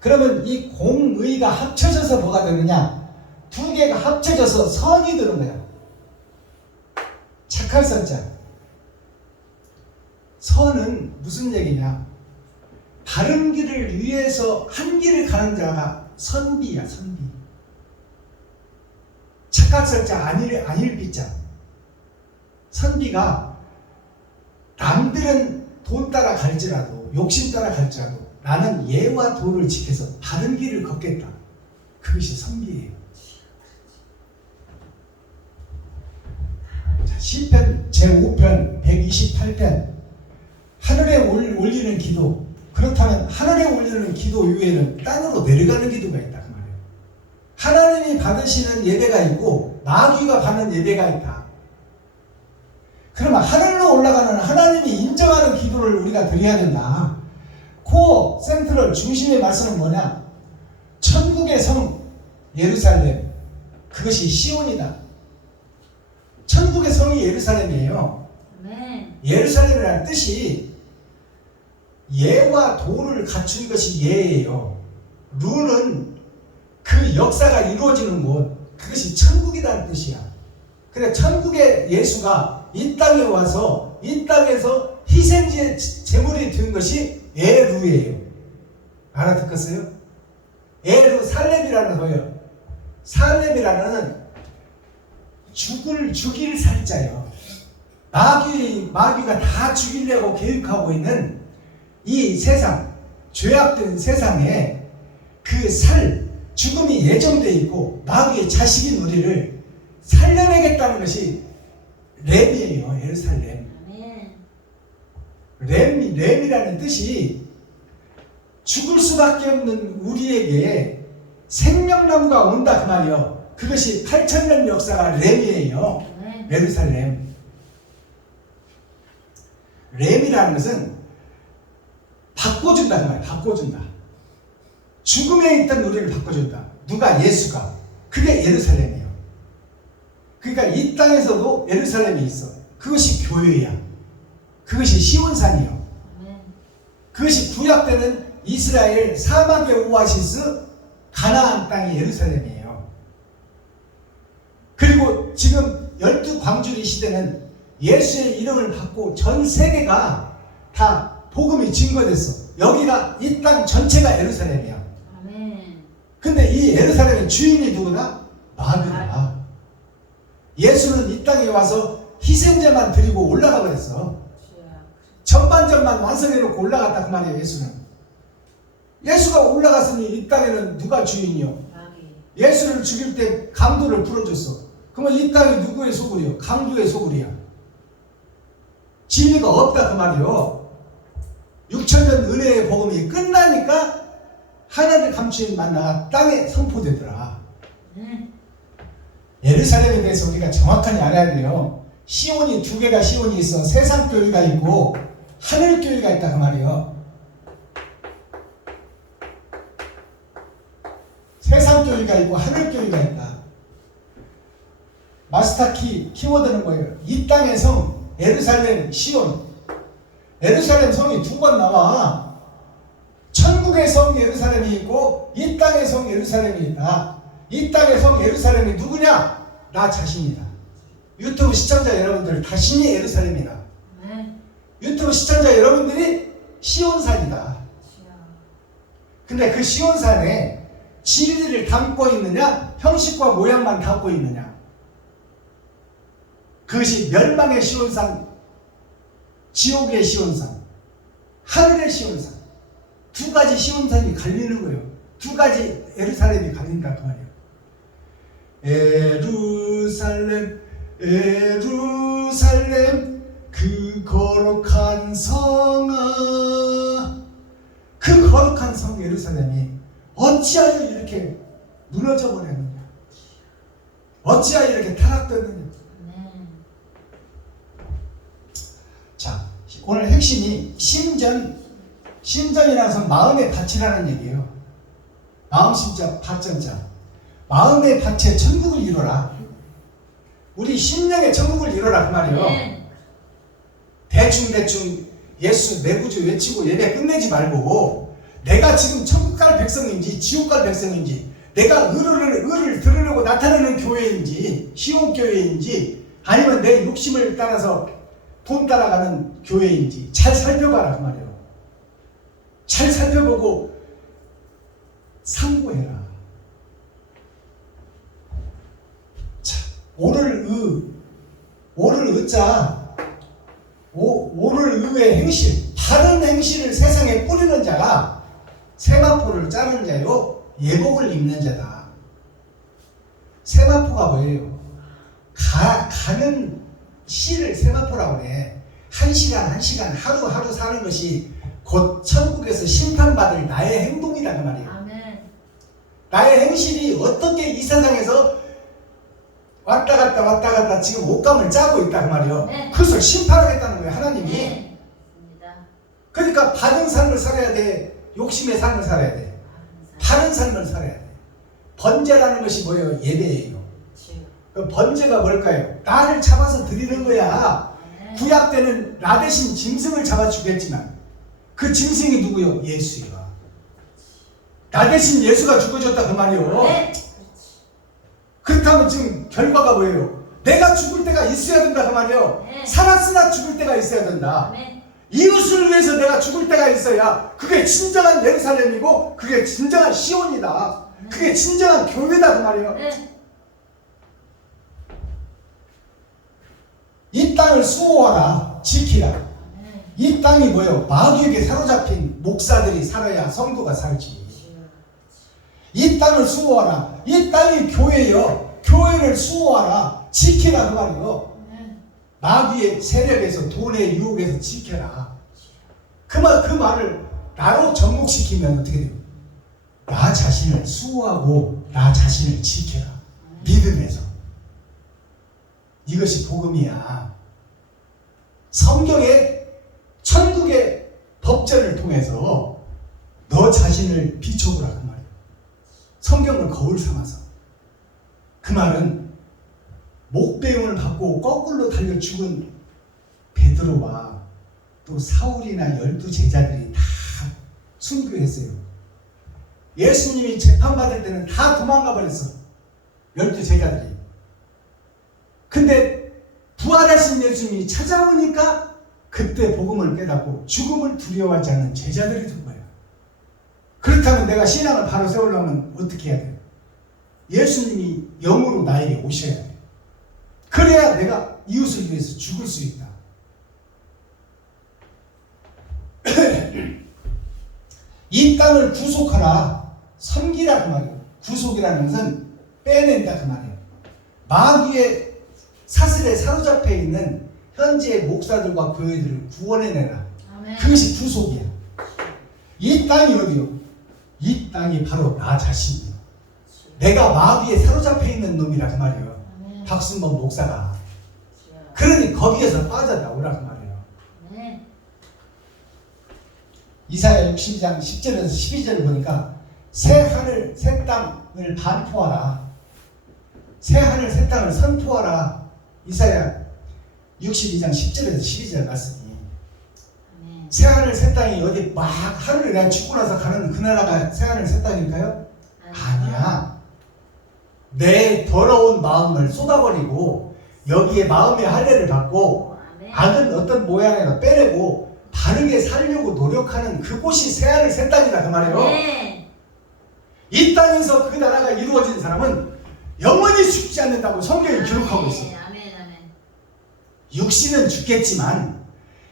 그러면 이 공의가 합쳐져서 뭐가 되느냐? 두 개가 합쳐져서 선이 되는 거야. 착할 선자. 선은 무슨 얘기냐? 바른 길을 위해서 한 길을 가는 자가 선비야, 선비. 착한 선자, 안일비자. 선비가 남들은 돈 따라 갈지라도, 욕심 따라 갈지라도 나는 예와 도를 지켜서 바른 길을 걷겠다. 그것이 선비예요. 시편 제5편 128편 하늘에 올리는 기도. 그렇다면 하늘에 올리는 기도 이외에는 땅으로 내려가는 기도가 있다 그 말이에요. 하나님이 받으시는 예배가 있고 마귀가 받는 예배가 있다. 그러면 하늘로 올라가는 하나님이 인정하는 기도를 우리가 드려야 된다. 코어 센트럴 중심의 말씀은 뭐냐? 천국의 성 예루살렘, 그것이 시온이다. 천국의 성이 예루살렘이에요. 아멘. 예루살렘이라는 뜻이 예와 도를 갖춘 것이 예예요. 루는 그 역사가 이루어지는 곳, 그것이 천국이라는 뜻이야. 그래 천국의 예수가 이 땅에 와서 이 땅에서 희생제 제물이 된 것이 예루예요. 알아듣겠어요? 예루 살렘이라는 거예요. 살렘이라는 죽일 살자요. 마귀가 다 죽이려고 계획하고 있는 이 세상, 죄악된 세상에 그 죽음이 예정되어 있고 마귀의 자식인 우리를 살려내겠다는 것이 렘이에요. 예루살렘. 아멘. 렘이라는 뜻이 죽을 수밖에 없는 우리에게 생명나무가 온다 그 말이요. 그것이 8,000년 역사가 렘이에요. 아멘. 예루살렘. 렘이라는 것은 바꿔준다 그 말이야. 바꿔준다. 죽음에 있던 우리를 바꿔준다. 누가? 예수가. 그게 예루살렘이에요. 그러니까 이 땅에서도 예루살렘이 있어. 그것이 교회야. 그것이 시온산이요. 아멘. 그것이 구약되는 이스라엘 사막의 오아시스 가나안 땅이 예루살렘이에요. 그리고 지금 12광주리 시대는 예수의 이름을 받고 전 세계가 다 복음이 증거됐어. 여기가 이 땅 전체가 예루살렘이야. 아멘. 근데 이 예루살렘의 주인이 누구다? 마귀다. 예수는 이 땅에 와서 희생제만 드리고 올라가 버렸어. 주야. 전반전만 완성해놓고 올라갔다 그 말이에요. 예수가 올라갔으니 이 땅에는 누가 주인이요? 마귀. 예수를 죽일 때 강도를 풀어줬어. 그러면 이 땅이 누구의 소굴이요? 강도의 소굴이야. 진리가 없다 그 말이요. 6,000년 은혜의 복음이 끝나니까 하나님의 감추인 만나가 땅에 선포되더라. 예루살렘에 대해서 우리가 정확하게 알아야 돼요. 시온이 두 개가 시온이 있어. 세상교회가 있고 하늘교회가 있다 그 말이에요. 세상교회가 있고 하늘교회가 있다. 마스터 키워드는 뭐예요? 이 땅의 성 예루살렘 시온. 예루살렘 성이 두 번 나와. 천국의 성 예루살렘이 있고 이 땅의 성 예루살렘이 있다. 이 땅의 성 예루살렘이 누구냐? 나 자신이다. 유튜브 시청자 여러분들 자신이 예루살렘이다. 네. 유튜브 시청자 여러분들이 시온산이다. 근데 그 시온산에 진리를 담고 있느냐? 형식과 모양만 담고 있느냐? 그것이 멸망의 시온산, 지옥의 시온산, 하늘의 시온산. 두 가지 시온산이 갈리는 거예요. 두 가지 예루살렘이 갈린다 그 말이에요. 예루살렘 예루살렘 그 거룩한 성아, 그 거룩한 성 예루살렘이 어찌하여 이렇게 무너져 버렸느냐? 어찌하여 이렇게 타락되느냐? 자, 오늘 핵심이 심전이라는 것은 마음의 밭이라는 얘기예요. 마음 심자, 밭전자. 마음의 밭에 천국을 이루라. 우리 심령의 천국을 이루라 그 말이에요. 네. 대충 예수 내 구주 외치고 예배 끝내지 말고 내가 지금 천국 갈 백성인지 지옥 갈 백성인지, 내가 의를 들으려고 나타내는 교회인지 시온 교회인지, 아니면 내 욕심을 따라서 돈 따라가는 교회인지 잘 살펴봐라 그 말이에요. 잘 살펴보고 상고해라. 자, 오를 의자, 오를 의의 행실, 바른 행실을 세상에 뿌리는 자가 세마포를 짜는 자요 예복을 입는 자다. 세마포가 뭐예요? 가는 시를 세마포라고 그래. 한 시간 하루 사는 것이 곧 천국에서 심판받을 나의 행동이다 그 말이에요. 아멘. 나의 행실이 어떻게 이 세상에서 왔다 갔다 지금 옷감을 짜고 있다 그 말이에요. 네. 그래서 심판하겠다는 거예요 하나님이. 네. 맞습니다. 그러니까 바른 삶을 살아야 돼. 욕심의 삶을 살아야 돼. 바른 삶을 살아야 돼. 번제라는 것이 뭐예요? 예배예요. 그 번제가 뭘까요? 나를 잡아서 드리는 거야. 아멘. 구약 때는 나 대신 짐승을 잡아 주겠지만 그 짐승이 누구요? 예수야. 나 대신 예수가 죽어졌다 그 말이요. 네. 그렇다면 지금 결과가 뭐예요? 내가 죽을 때가 있어야 된다 그 말이요. 네. 살았으나 죽을 때가 있어야 된다. 아멘. 이웃을 위해서 내가 죽을 때가 있어야 그게 진정한 예루살렘이고 그게 진정한 시온이다. 그게 진정한 교회다 그 말이에요. 네. 이 땅을 수호하라 지키라. 아멘. 이 땅이 뭐예요? 마귀에게 사로잡힌 목사들이 살아야 성도가 살지. 이 땅을 수호하라. 이 땅이 교회요. 교회를 수호하라. 지키라 그 말이에요. 아멘. 마귀의 세력에서 돈의 유혹에서 지켜라. 그 말을 나로 접목시키면 어떻게 돼요? 나 자신을 수호하고 나 자신을 지켜라. 믿음에서. 이것이 복음이야. 성경의 천국의 법전을 통해서 너 자신을 비춰보라 그 말이에요. 성경을 거울 삼아서. 그 말은 목배임을 받고 거꾸로 달려 죽은 베드로와 또 사울이나 12제자들이 다 순교했어요. 예수님이 재판받을 때는 다 도망가 버렸어. 12제자들이. 근데 부활하신 예수님이 찾아오니까 그때 복음을 깨닫고 죽음을 두려워하지 않는 제자들이 된 거예요. 그렇다면 내가 신앙을 바로 세우려면 어떻게 해야 돼요? 예수님이 영으로 나에게 오셔야 돼요. 그래야 내가 이웃을 위해서 죽을 수 있다. 이 땅을 구속하라. 섬기라 그 말이에요. 구속이라는 것은 빼낸다 그 말이에요. 마귀의 사슬에 사로잡혀 있는 현재의 목사들과 교회들을 구원해내라. 아멘. 그것이 구속이야. 이 땅이 어디요? 이 땅이 바로 나 자신이에요. 내가 마귀에 사로잡혀 있는 놈이라 그 말이에요. 아멘. 박순범 목사가. 그러니 거기에서 빠져나오라 그 말이에요. 네. 이사야 62장 10절에서 12절을 보니까 새 하늘 새 땅을 반포하라. 새 하늘 새 땅을 선포하라. 이사야 62장 10절에서 12절 말씀이. 아멘. 새 하늘 새 땅이 어디 막 하늘에 내가 죽고 나서 가는 그 나라가 새 하늘 새 땅일까요? 아니야. 내 더러운 마음을 쏟아버리고 여기에 마음의 할례를 받고 아멘. 악은 어떤 모양이라 빼내고 바르게 살려고 노력하는 그곳이 새 하늘 새 땅이다 그 말이에요. 네. 이 땅에서 그 나라가 이루어진 사람은 영원히 죽지 않는다고 성경이 기록하고 있어요. 아멘. 아멘. 육신은 죽겠지만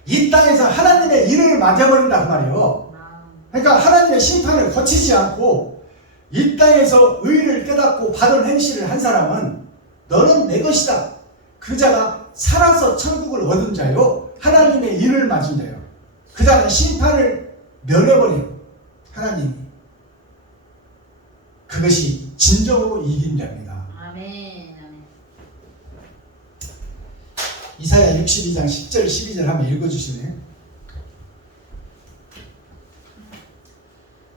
이 땅에서 하나님의 인을 맞아버린다 그 말이에요. 그러니까 하나님의 심판을 거치지 않고 이 땅에서 의를 깨닫고 바른 행실을 한 사람은 너는 내 것이다. 그 자가 살아서 천국을 얻은 자요. 하나님의 인을 맞은 자요. 그 자는 심판을 면해버려요. 하나님이. 그것이 진정으로 이긴 자입니다. 아멘. 아멘. 이사야 62장 10절 12절 한번 읽어주시네요.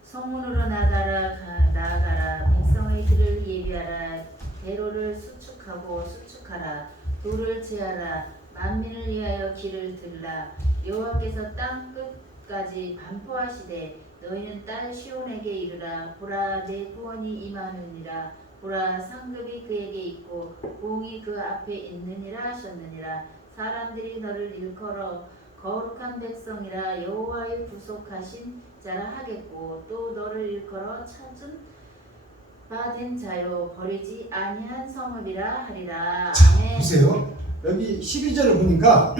성문으로 나아가라. 백성의 길을 예비하라. 대로를 수축하라. 돌을 제하라. 만민을 위하여 길을 들라. 여호와께서 땅 끝까지 반포하시되 너희는 딸 시온에게 이르라. 보라 내 구원이 임하느니라. 보라 상급이 그에게 있고 공이 그 앞에 있느니라 하셨느니라. 사람들이 너를 일컬어 거룩한 백성이라 여호와의 구속하신 자라 하겠고 또 너를 일컬어 찾은 바 된 자요 버리지 아니한 성읍이라 하리라. 아멘. 보세요. 여기 12절을 보니까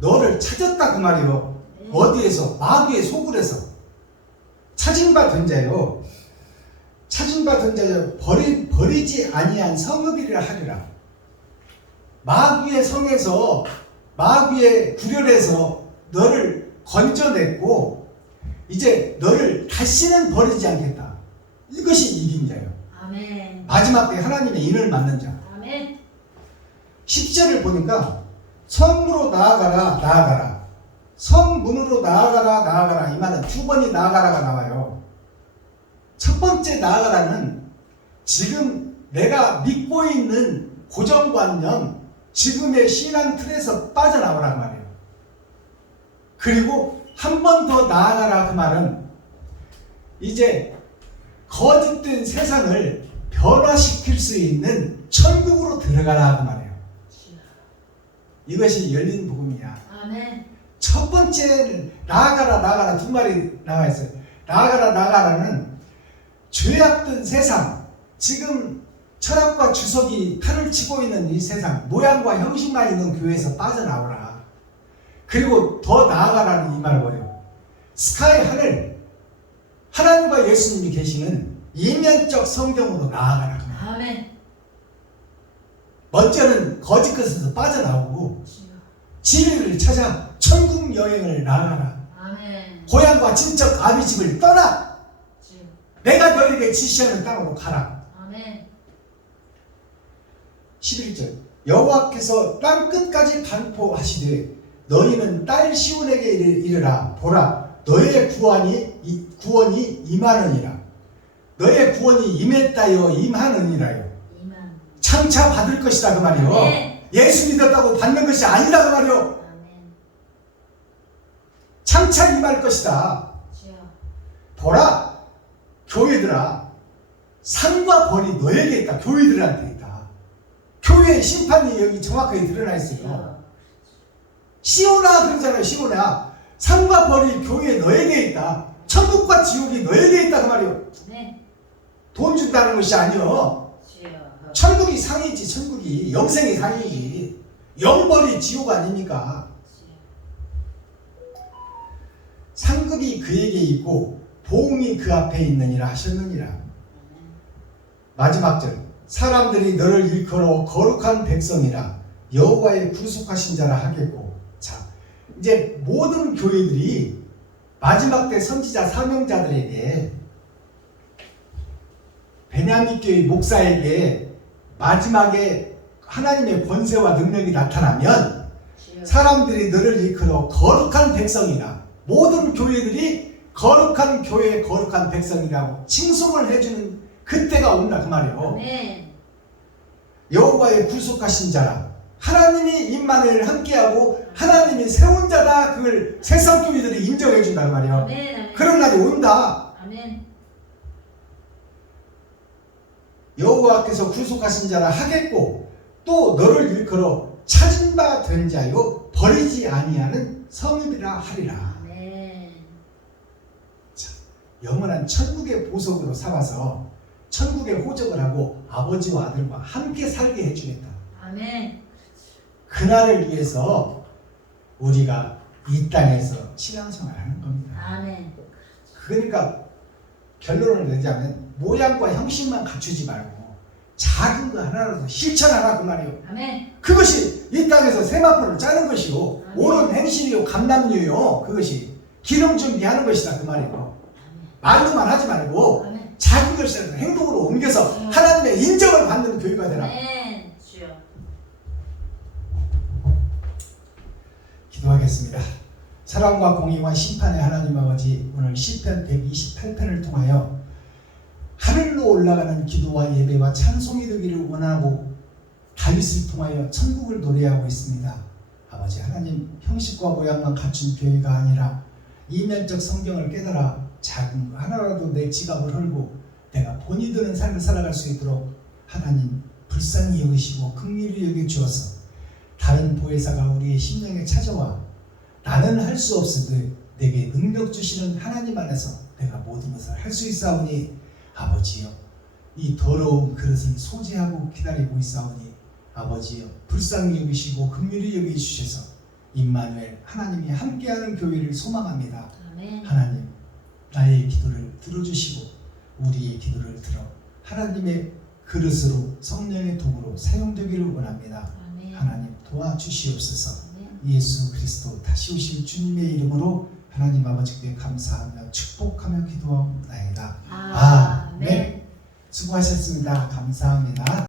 너를 찾았다 그 말이요. 네. 어디에서? 마귀의 소굴에서 찾은 바 된 자요. 찾은 바 된 자요. 버리지 아니한 성읍이라 하리라. 마귀의 성에서 마귀의 구렬에서 너를 건져냈고 이제 너를 다시는 버리지 않겠다. 이것이 이긴 자예요. 아멘. 마지막 때 하나님의 인을 맡는 자. 아멘. 10절을 보니까 성으로 나아가라. 성문으로 나아가라. 이 말은 두 번이 나아가라가 나와요. 첫 번째 나아가라는 지금 내가 믿고 있는 고정관념, 지금의 신앙 틀에서 빠져나오란 말이에요. 그리고 한 번 더 나아가라 그 말은 이제 거짓된 세상을 변화시킬 수 있는 천국으로 들어가라 그 말이에요. 이것이 열린 복음이야. 아멘. 첫 번째는 나아가라 두 말이 나와 있어요. 나아가라는 죄악된 세상, 지금 철학과 주석이 칼을 치고 있는 이 세상, 모양과 형식만 있는 교회에서 빠져나오라. 그리고 더 나아가라는 이 말을 뭐예요? 스카이 하늘, 하나님과 예수님이 계시는 이면적 성경으로 나아가라. 아멘. 먼저는 거짓 것에서 빠져나오고 주여. 진리를 찾아 천국 여행을 나아가라. 아멘. 고향과 친척 아비집을 떠나 주여. 내가 너에게 지시하는 땅으로 가라. 아멘. 11절 여호와께서 땅 끝까지 반포하시되 너희는 딸 시온에게 이르라. 보라 너의 구원이 임하느니라. 너의 구원이 임했다여 임하느니라요. 이만. 장차 받을 것이다 그 말이요. 아멘. 예수 믿었다고 받는 것이 아니다 그 말이요. 아멘. 장차 임할 것이다. 주여. 보라 교회들아 상과 벌이 너에게 있다. 교회들한테 있다. 교회의 심판이 여기 정확하게 드러나 있어요. 주여. 시온아 그러잖아요. 시온아 상과 벌이 교회에 너에게 있다. 천국과 지옥이 너에게 있다 그 말이요. 네. 돈 준다는 것이 아니요. 주여. 천국이 상이지. 천국이 영생이 상이지. 영벌이 지옥 아닙니까? 상급이 그에게 있고 보응이 그 앞에 있느니라 하셨느니라. 마지막 절 사람들이 너를 일컬어 거룩한 백성이라 여호와의 구속하신 자라 하겠고. 자 이제 모든 교회들이 마지막 때 선지자 사명자들에게 베냐민 교회 목사에게 마지막에 하나님의 권세와 능력이 나타나면 주여. 사람들이 너를 일컬어 거룩한 백성이라. 모든 교회들이 거룩한 교회, 거룩한 백성이라고 칭송을 해주는 그때가 온다 그 말이에요. 아멘. 여호와의 구속하신 자라. 하나님이 임마누엘 함께하고 하나님이 세운 자다. 그걸 세상 교회들이 인정해 준다 그 말이에요. 아멘. 아멘. 그런 날이 온다. 아멘. 여호와께서 구속하신 자라 하겠고 또 너를 일컬어 찾은 바 된 자요 버리지 아니하는 성읍이라 하리라. 아멘. 영원한 천국의 보석으로 삼아서 천국의 호적을 하고 아버지와 아들과 함께 살게 해주겠다. 아멘. 그날을 위해서 우리가 이 땅에서 신앙생활을 하는 겁니다. 아멘. 그러니까 결론을 내자면 모양과 형식만 갖추지 말고 작은 거 하나라도 실천하라 그 말이에요. 아멘. 그것이 이 땅에서 세마포를 짜는 것이요 아멘. 옳은 행실이요 감남류요 그것이 기름 준비하는 것이다 그 말이에요. 말로만 하지 말고 아멘. 작은 것이라도 행동으로 옮겨서 하나님의 인정을 받는 교회가 되라. 아멘. 주여. 기도하겠습니다. 사랑과 공의와 심판의 하나님 아버지, 오늘 시편 128편을 통하여 하늘로 올라가는 기도와 예배와 찬송이 되기를 원하고 다윗을 통하여 천국을 노래하고 있습니다. 아버지 하나님, 형식과 모양만 갖춘 교회가 아니라 이면적 성경을 깨달아 작은 거 하나라도 내 지갑을 헐고 내가 본이 드는 삶을 살아갈 수 있도록 하나님 불쌍히 여기시고 긍휼히 여겨 주어서 다른 보혜사가 우리의 심령에 찾아와 나는 할 수 없으되 내게 능력 주시는 하나님 안에서 내가 모든 것을 할 수 있사오니 아버지여 이 더러운 그릇을 소지하고 기다리고 있사오니 아버지여 불쌍히 여기시고 긍휼히 여기주셔서 임마누엘 하나님이 함께하는 교회를 소망합니다. 아멘. 하나님 나의 기도를 들어주시고 우리의 기도를 들어 하나님의 그릇으로 성령의 도구로 사용되기를 원합니다. 아멘. 하나님 도와주시옵소서. 아멘. 예수 그리스도 다시 오실 주님의 이름으로 하나님 아버지께 감사하며 축복하며 기도하옵나이다. 아멘. 수고하셨습니다. 감사합니다.